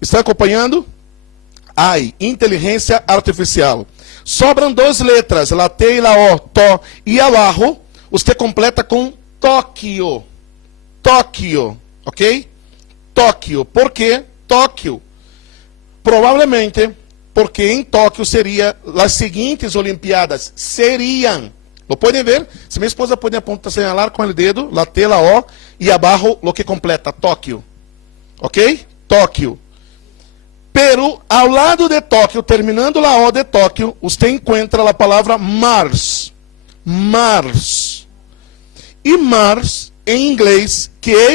Está acompanhando? AI, inteligência artificial. Sobram duas letras, la T e la O, to, e abaixo, você completa com Tóquio. Tóquio, ok? Tóquio. Por que Tóquio? Provavelmente porque em Tóquio seria as seguintes Olimpíadas. Seriam. Lo podem ver? Se minha esposa pode apontar, señalar com o dedo, la T, la O, e abaixo lo que completa, Tóquio. Ok? Tóquio. Pero, ao lado de Tóquio, terminando la O de Tóquio, você encontra a palavra Mars. Mars. E Mars, em inglês, que é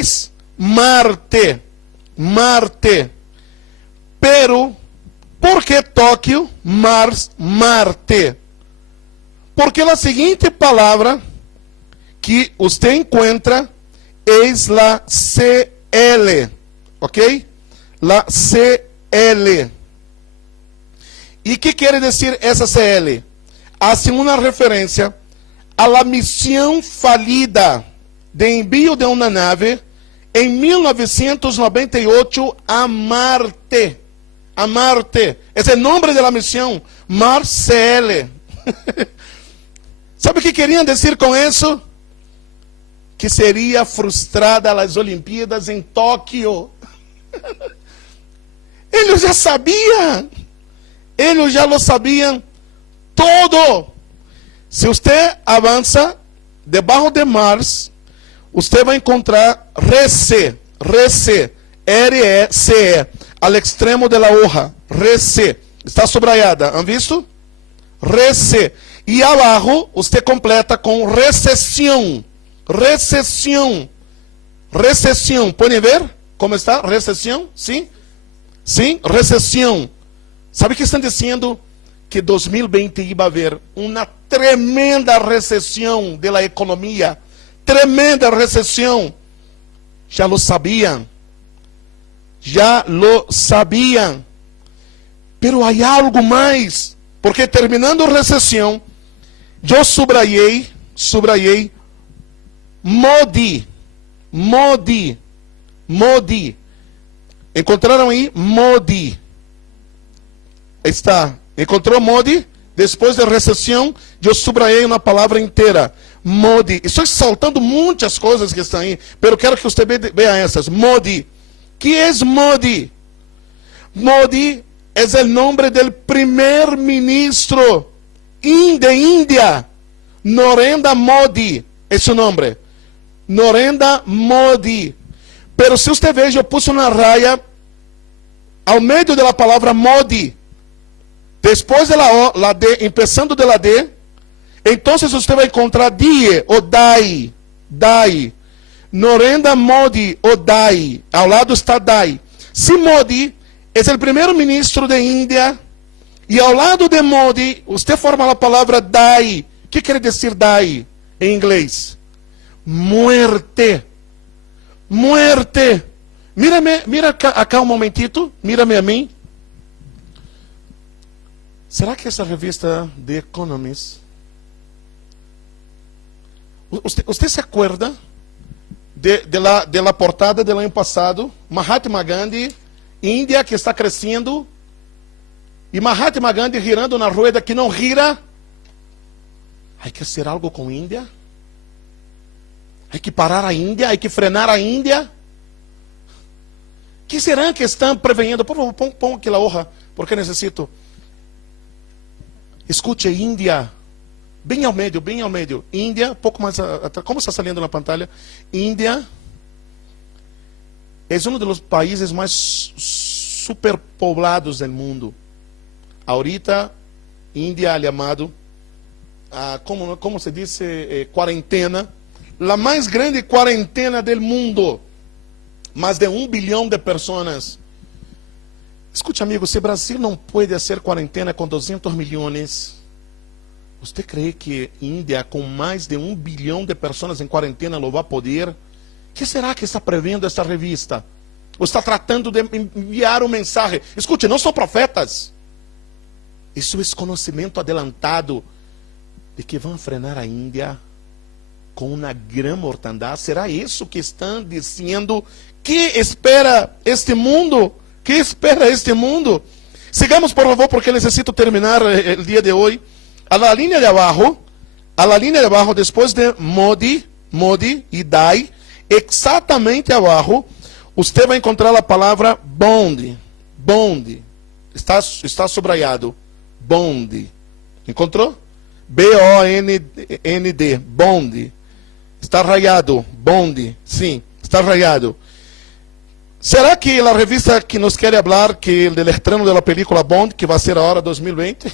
Marte. Marte. Pero, por que Tóquio, Mars, Marte? Porque a seguinte palavra que você encontra é la CL. Ok? La CL. E que quer dizer essa CL? Hace uma referência a la missão falida de envio de uma nave em 1998 a Marte. A Marte. Esse é o nome da missão. Marcele. Sabe o que queriam dizer com isso? Que seria frustrada as Olimpíadas em Tóquio. Eles já sabiam. Eles já lo sabiam todo. Se você avança debaixo de Mars, você vai encontrar RECE, R-E-C-E, ao extremo da hoja, RECE, está subrayada, han visto? RECE, e abaixo você completa com recessão, podem ver como está? Recessão, sim? Sim, recessão. Sabe o que estão dizendo? Que 2020 ia haver uma tremenda recessão da economia, tremenda recessão. Já lo sabiam. Pero há algo mais, porque terminando a recessão, eu subrayei Modi. Encontraram aí? Modi. Está. Encontrou Modi? Depois da recessão, eu subrayei uma palavra inteira. Modi. Estou saltando muitas coisas que estão aí, mas quero que você veja essas. Modi. Que é Modi? Modi é o nome do primeiro-ministro de Índia. Narendra Modi é seu nome. Narendra Modi. Pero se você veja, eu pus uma raia ao meio da palavra Modi. Depois de la O, la D, empezando de la D, então você vai encontrar Die ou Dai. Narendra Modi ou Dai. Ao lado está Dai. Se Modi é o primeiro-ministro da Índia, e ao lado de Modi, você forma a palavra Dai. O que quer dizer Dai em inglês? Muerte. Mira acá um momentito. Mira-me a mim. Será que essa revista The Economist... Você se acuerda de la portada do ano passado? Mahatma Gandhi, Índia que está crescendo, e Mahatma Gandhi girando na rueda que não gira. Há que fazer algo com a Índia? Há que parar a Índia? Há que frenar a Índia? Que será que estão prevenindo? Por favor, põe aqui a hoja, porque necessito. Escute, Índia. bem ao meio, bem ao meio. Índia, pouco mais atrás, como está saliendo na pantalla, Índia é um dos países mais superpoblados do mundo. Ahorita, Índia, chamado, como se diz, quarentena, a mais grande quarentena do mundo. Mais de 1 bilhão de pessoas. Escute, amigo, se Brasil não pode fazer quarentena com 200 milhões, você crê que Índia, com mais de 1 bilhão de pessoas em quarentena, lo vai poder? O que será que está prevendo esta revista? Ou está tratando de enviar um mensagem? Escute, não são profetas. Isso é conhecimento adelantado de que vão frenar a Índia com uma grande mortandade. Será isso que estão dizendo? Que espera este mundo? Que espera este mundo? Sigamos, por favor, porque necessito terminar o dia de hoje. A la linha de abaixo, depois de Modi e Dai, exatamente abaixo, você vai encontrar a palavra bond. Bond. Está subrayado. Bond. Encontrou? B-O-N-D. Bond. Está rayado. Bond. Sim, está rayado. Será que a revista que nos quer falar que o estreno da película Bond, que vai ser agora 2020,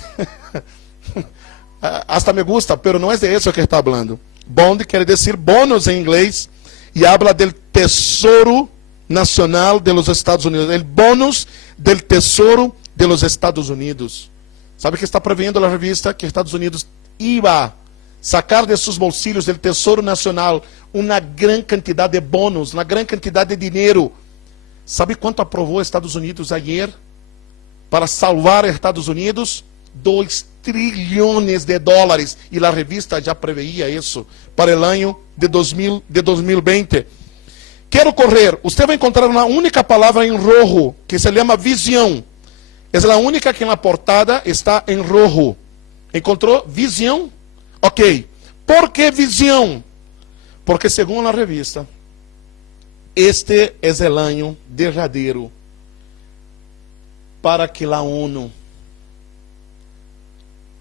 hasta me gusta, pero não é de isso que está falando. Bond quer dizer bônus em inglês e habla del Tesouro Nacional de los Estados Unidos, el bônus del Tesouro de los Estados Unidos. Sabe que está prevendo a revista que Estados Unidos iba sacar de seus bolsillos del Tesouro Nacional uma grande quantidade de bônus, uma grande quantidade de dinheiro. Sabe quanto aprovou Estados Unidos ayer para salvar Estados Unidos? 2 trilhões de dólares. E a revista já preveía isso para o ano de 2020. Quero correr. Você vai encontrar uma única palavra em rojo, que se chama visión. É a única que na portada está em rojo. Encontrou? Visión? Ok. Por que visión? Porque, segundo a revista, este é o ano derradeiro para que a ONU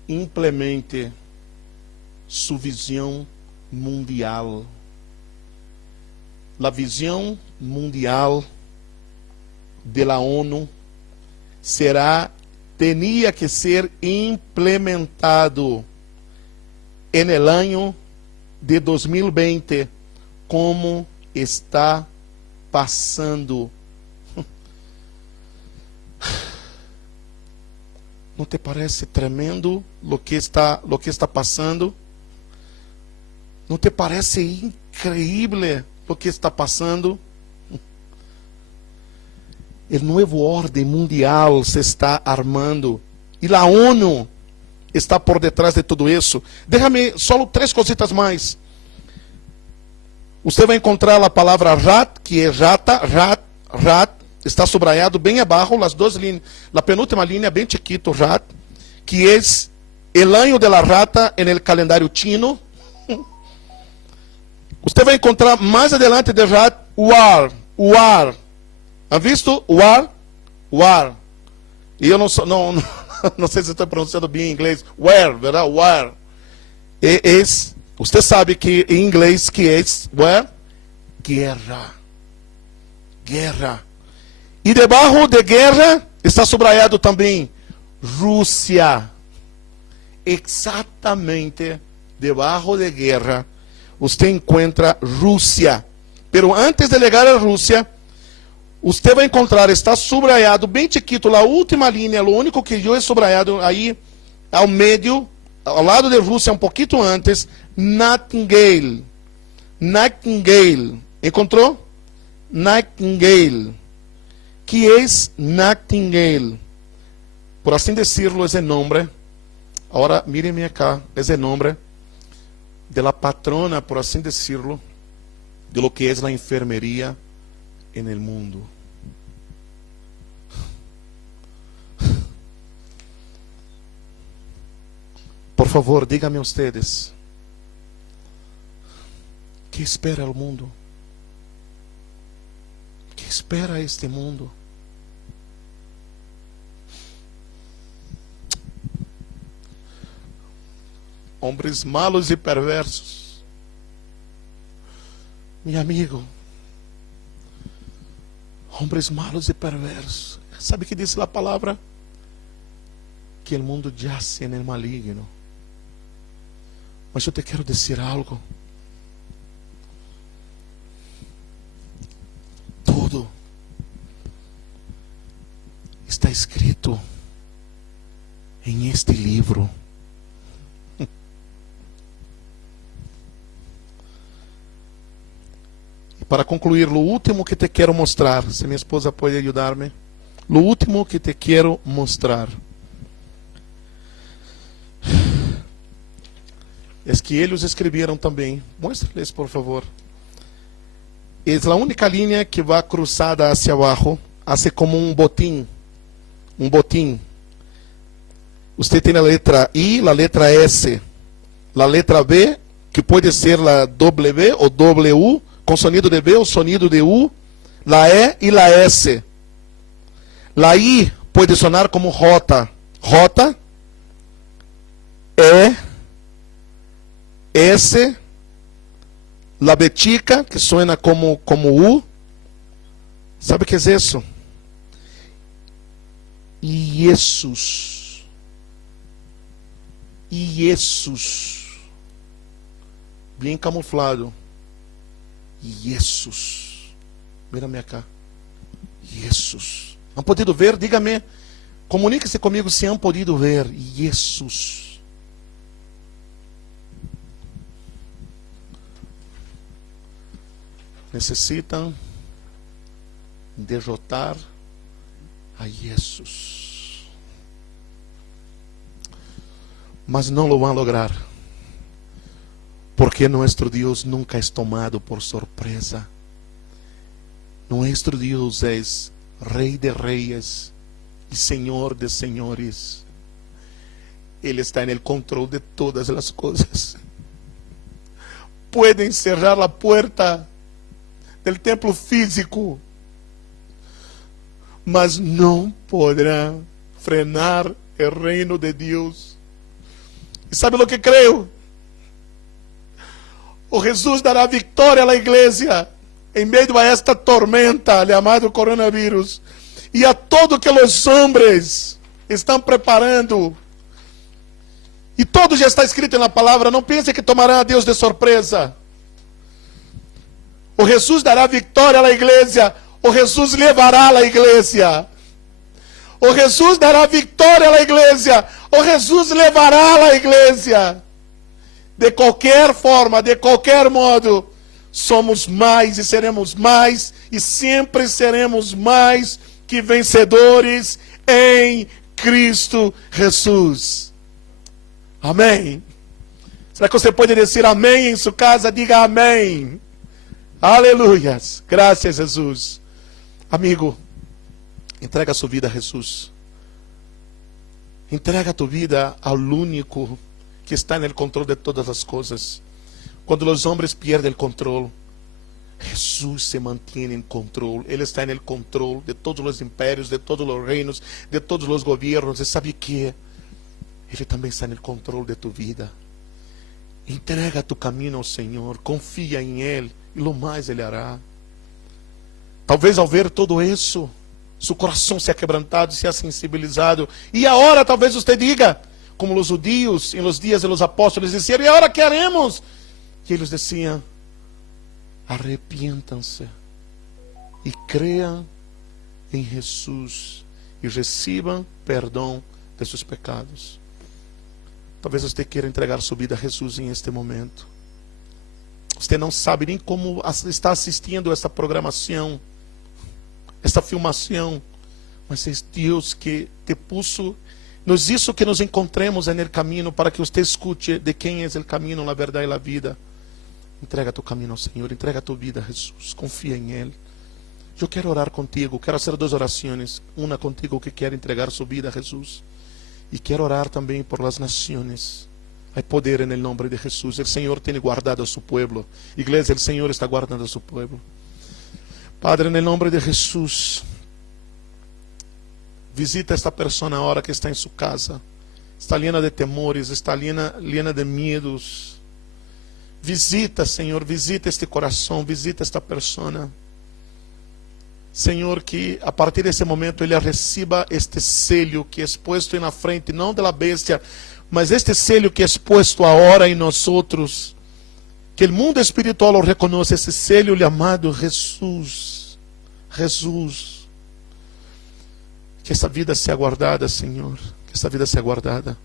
implemente sua visão mundial. A visão mundial da ONU tinha que ser implementado en el año de 2020, como está passando. Não te parece tremendo o que está passando? Não te parece increíble o que está passando? O novo ordem mundial se está armando e a ONU está por detrás de tudo isso. Déjame só 3 cositas mais. Você vai encontrar a palavra rat, que é rat, está subrayado bem abaixo, as 2 linhas, a penúltima linha bem chiquito, rat, que é el año de la rata en el calendário chino. Você vai encontrar mais adelante de rat, war. Han visto? War. E eu não sei se estou pronunciando bem em inglês. Where, verdade? War. Você sabe que em inglês que é where? Guerra. E debaixo de guerra está subrayado também Rússia. Exatamente debaixo de guerra você encontra Rússia. Pero antes de chegar a Rússia, você vai encontrar, está subrayado bem chiquito, a última linha, o único que eu é subrayado aí, ao meio, ao lado de Rússia, um pouquinho antes, Nightingale. Encontrou? Nightingale. Que é Nightingale? Por assim decirlo, é o nome. Agora, miren acá, é o nome de la patrona, por assim decirlo, de lo que é a enfermería en el mundo. Por favor, díganme ustedes, ¿qué espera el mundo? ¿Qué espera este mundo? Homens malos e perversos. Meu amigo, homens malos e perversos. Sabe o que diz a palavra? Que o mundo yace no maligno. Mas eu te quero dizer algo. Tudo está escrito em este livro. E para concluir, o último que te quero mostrar, se minha esposa pode ajudar-me, o último que te quero mostrar é que eles escreveram também. Mostra-lhes, por favor. É a única linha que vai cruzada hacia abaixo, hace como um botim. Um botim. Você tem a letra I, a letra S, a letra B, que pode ser a W ou W, com sonido de B ou sonido de U, a E e a S. A I pode sonar como J. J, E, S, la betica, que suena como U. ¿Sabe o que é isso? Jesus. Jesus. Bem camuflado. Jesus. Mira-me acá. Jesus. Han podido ver? Diga-me. Comunique-se comigo se han podido ver. Jesus. Necessitam derrotar a Jesus. Mas não lo vão lograr. Porque nosso Deus nunca é tomado por surpresa. Nosso Deus é Rei de Reis e Senhor de Senhores. Ele está no controle de todas as coisas. Pueden cerrar a porta del templo físico, mas não poderão frenar o reino de Deus. E sabe o que creio? O Jesus dará vitória à igreja em meio a esta tormenta chamada coronavírus e a todo que os homens estão preparando. E todo já está escrito na palavra. Não pense que tomará a Deus de surpresa. O Jesus dará vitória à igreja. O Jesus levará a igreja. O Jesus dará vitória à igreja. O Jesus levará a igreja. De qualquer forma, de qualquer modo, somos mais e seremos mais e sempre seremos mais que vencedores em Cristo Jesus. Amém. Será que você pode dizer amém em sua casa? Diga amém. Aleluias. Graças a Jesus. Amigo, entrega a sua vida a Jesus. Entrega a tua vida ao único que está no controle de todas as coisas. Quando os homens perdem o controle, Jesus se mantém em controle. Ele está no controle de todos os impérios, de todos os reinos, de todos os governos. E sabe que Ele também está no controle de tua vida. Entrega tu caminho ao Senhor, confia em Ele e lo mais Ele hará. Talvez ao ver tudo isso, seu coração se ha quebrantado, se ha sensibilizado. E agora talvez você diga, como os judeus em los dias dos apóstolos diziam, e agora queremos. E eles diziam, arrepientam-se e creiam em Jesus e recebam perdão de seus pecados. Talvez você queira entregar sua vida a Jesus em este momento. Você não sabe nem como está assistindo esta programação, esta filmação, mas é Deus que te puso. Nos isso que nos encontremos no caminho para que você escute de quem é o caminho, a verdade e a vida. Entrega tu caminho ao Senhor, entrega tua vida a Jesus, confia em Ele. Eu quero orar contigo, quero fazer duas orações. Uma contigo que quer entregar sua vida a Jesus. E quero orar também por las naciones. Hay poder en el nombre de Jesús. El Señor tiene guardado a su pueblo. Iglesia, el Señor está guardando a su pueblo. Padre, en el nombre de Jesús, visita esta persona ahora que está en su casa, está llena de temores, está llena de medos. Visita, Senhor, visita este coração, visita esta persona. Senhor, que a partir desse momento ele receba este selho que é exposto na frente, não da bestia, mas este selho que é exposto agora em nós outros. Que o mundo espiritual o reconheça, esse selho chamado Jesus. Jesus. Que essa vida seja guardada, Senhor. Que essa vida seja guardada.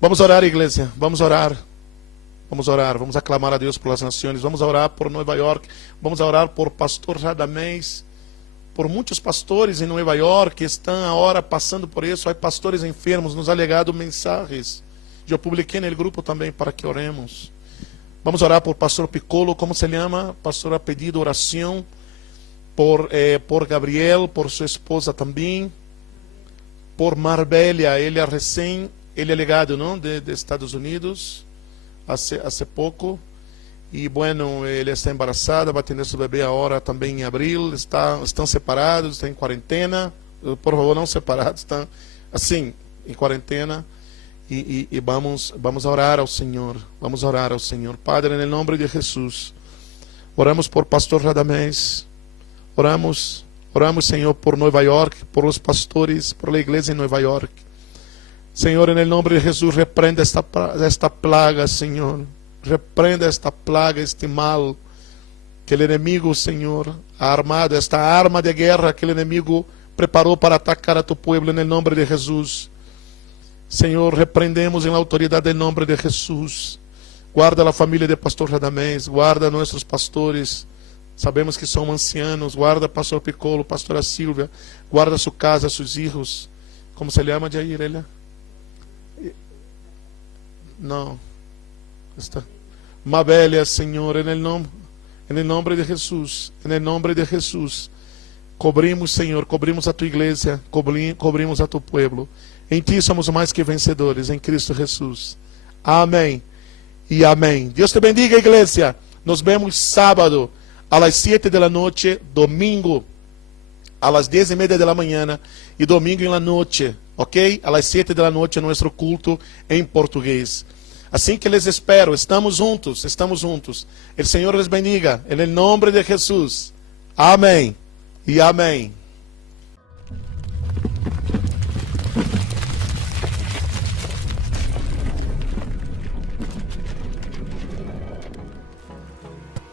Vamos orar, igreja. Vamos orar. Vamos orar. Vamos aclamar a Deus pelas nações. Vamos orar por Nova York. Vamos orar por pastor Radamés. Por muitos pastores em Nova York que estão agora passando por isso. Há pastores enfermos. Nos ha legado mensagens. Eu publiquei no grupo também para que oremos. Vamos orar por pastor Piccolo. Como se chama? Pastor ha pedido oração. Por Gabriel, por sua esposa também. Por Marbella, ele é legado, não? De Estados Unidos, hace pouco. E, bueno, ele está embaraçada, vai ter seu bebê agora também em abril. Estão separados, estão em quarentena. Por favor, não separados, estão assim, em quarentena. E vamos orar ao Senhor. Vamos orar ao Senhor. Padre, em nome de Jesus, oramos por pastor Radamés. Oramos, Senhor, por Nova York, por os pastores, por a igreja em Nova York. Senhor, em nome de Jesus, repreenda esta plaga, Senhor. Repreenda esta plaga, este mal. Que o inimigo, Senhor, ha armado, esta arma de guerra que o inimigo preparou para atacar a tu pueblo, em nome de Jesus. Senhor, repreendemos em autoridade em nome de Jesus. Guarda a família de pastor Radamés, guarda nossos pastores. Sabemos que são ancianos. Guarda pastor Piccolo, pastora Silvia. Guarda sua casa, seus filhos. Como se chama, Jair? Ela? Não. Está. Mabélia, Senhor, em nome de Jesus. Em nome de Jesus. Cobrimos, Senhor, cobrimos a tua igreja. Cobrimos a tu pueblo. Em ti somos mais que vencedores. Em Cristo Jesus. Amém. E amém. Deus te bendiga, igreja. Nos vemos sábado. A las 7 de la noche, domingo, a las 10:30 de la mañana e domingo em la noche, ok? A las 7 de la noche, nosso culto em português. Assim que les espero, estamos juntos, estamos juntos. El Senhor les bendiga, em nome de Jesus. Amém e amém.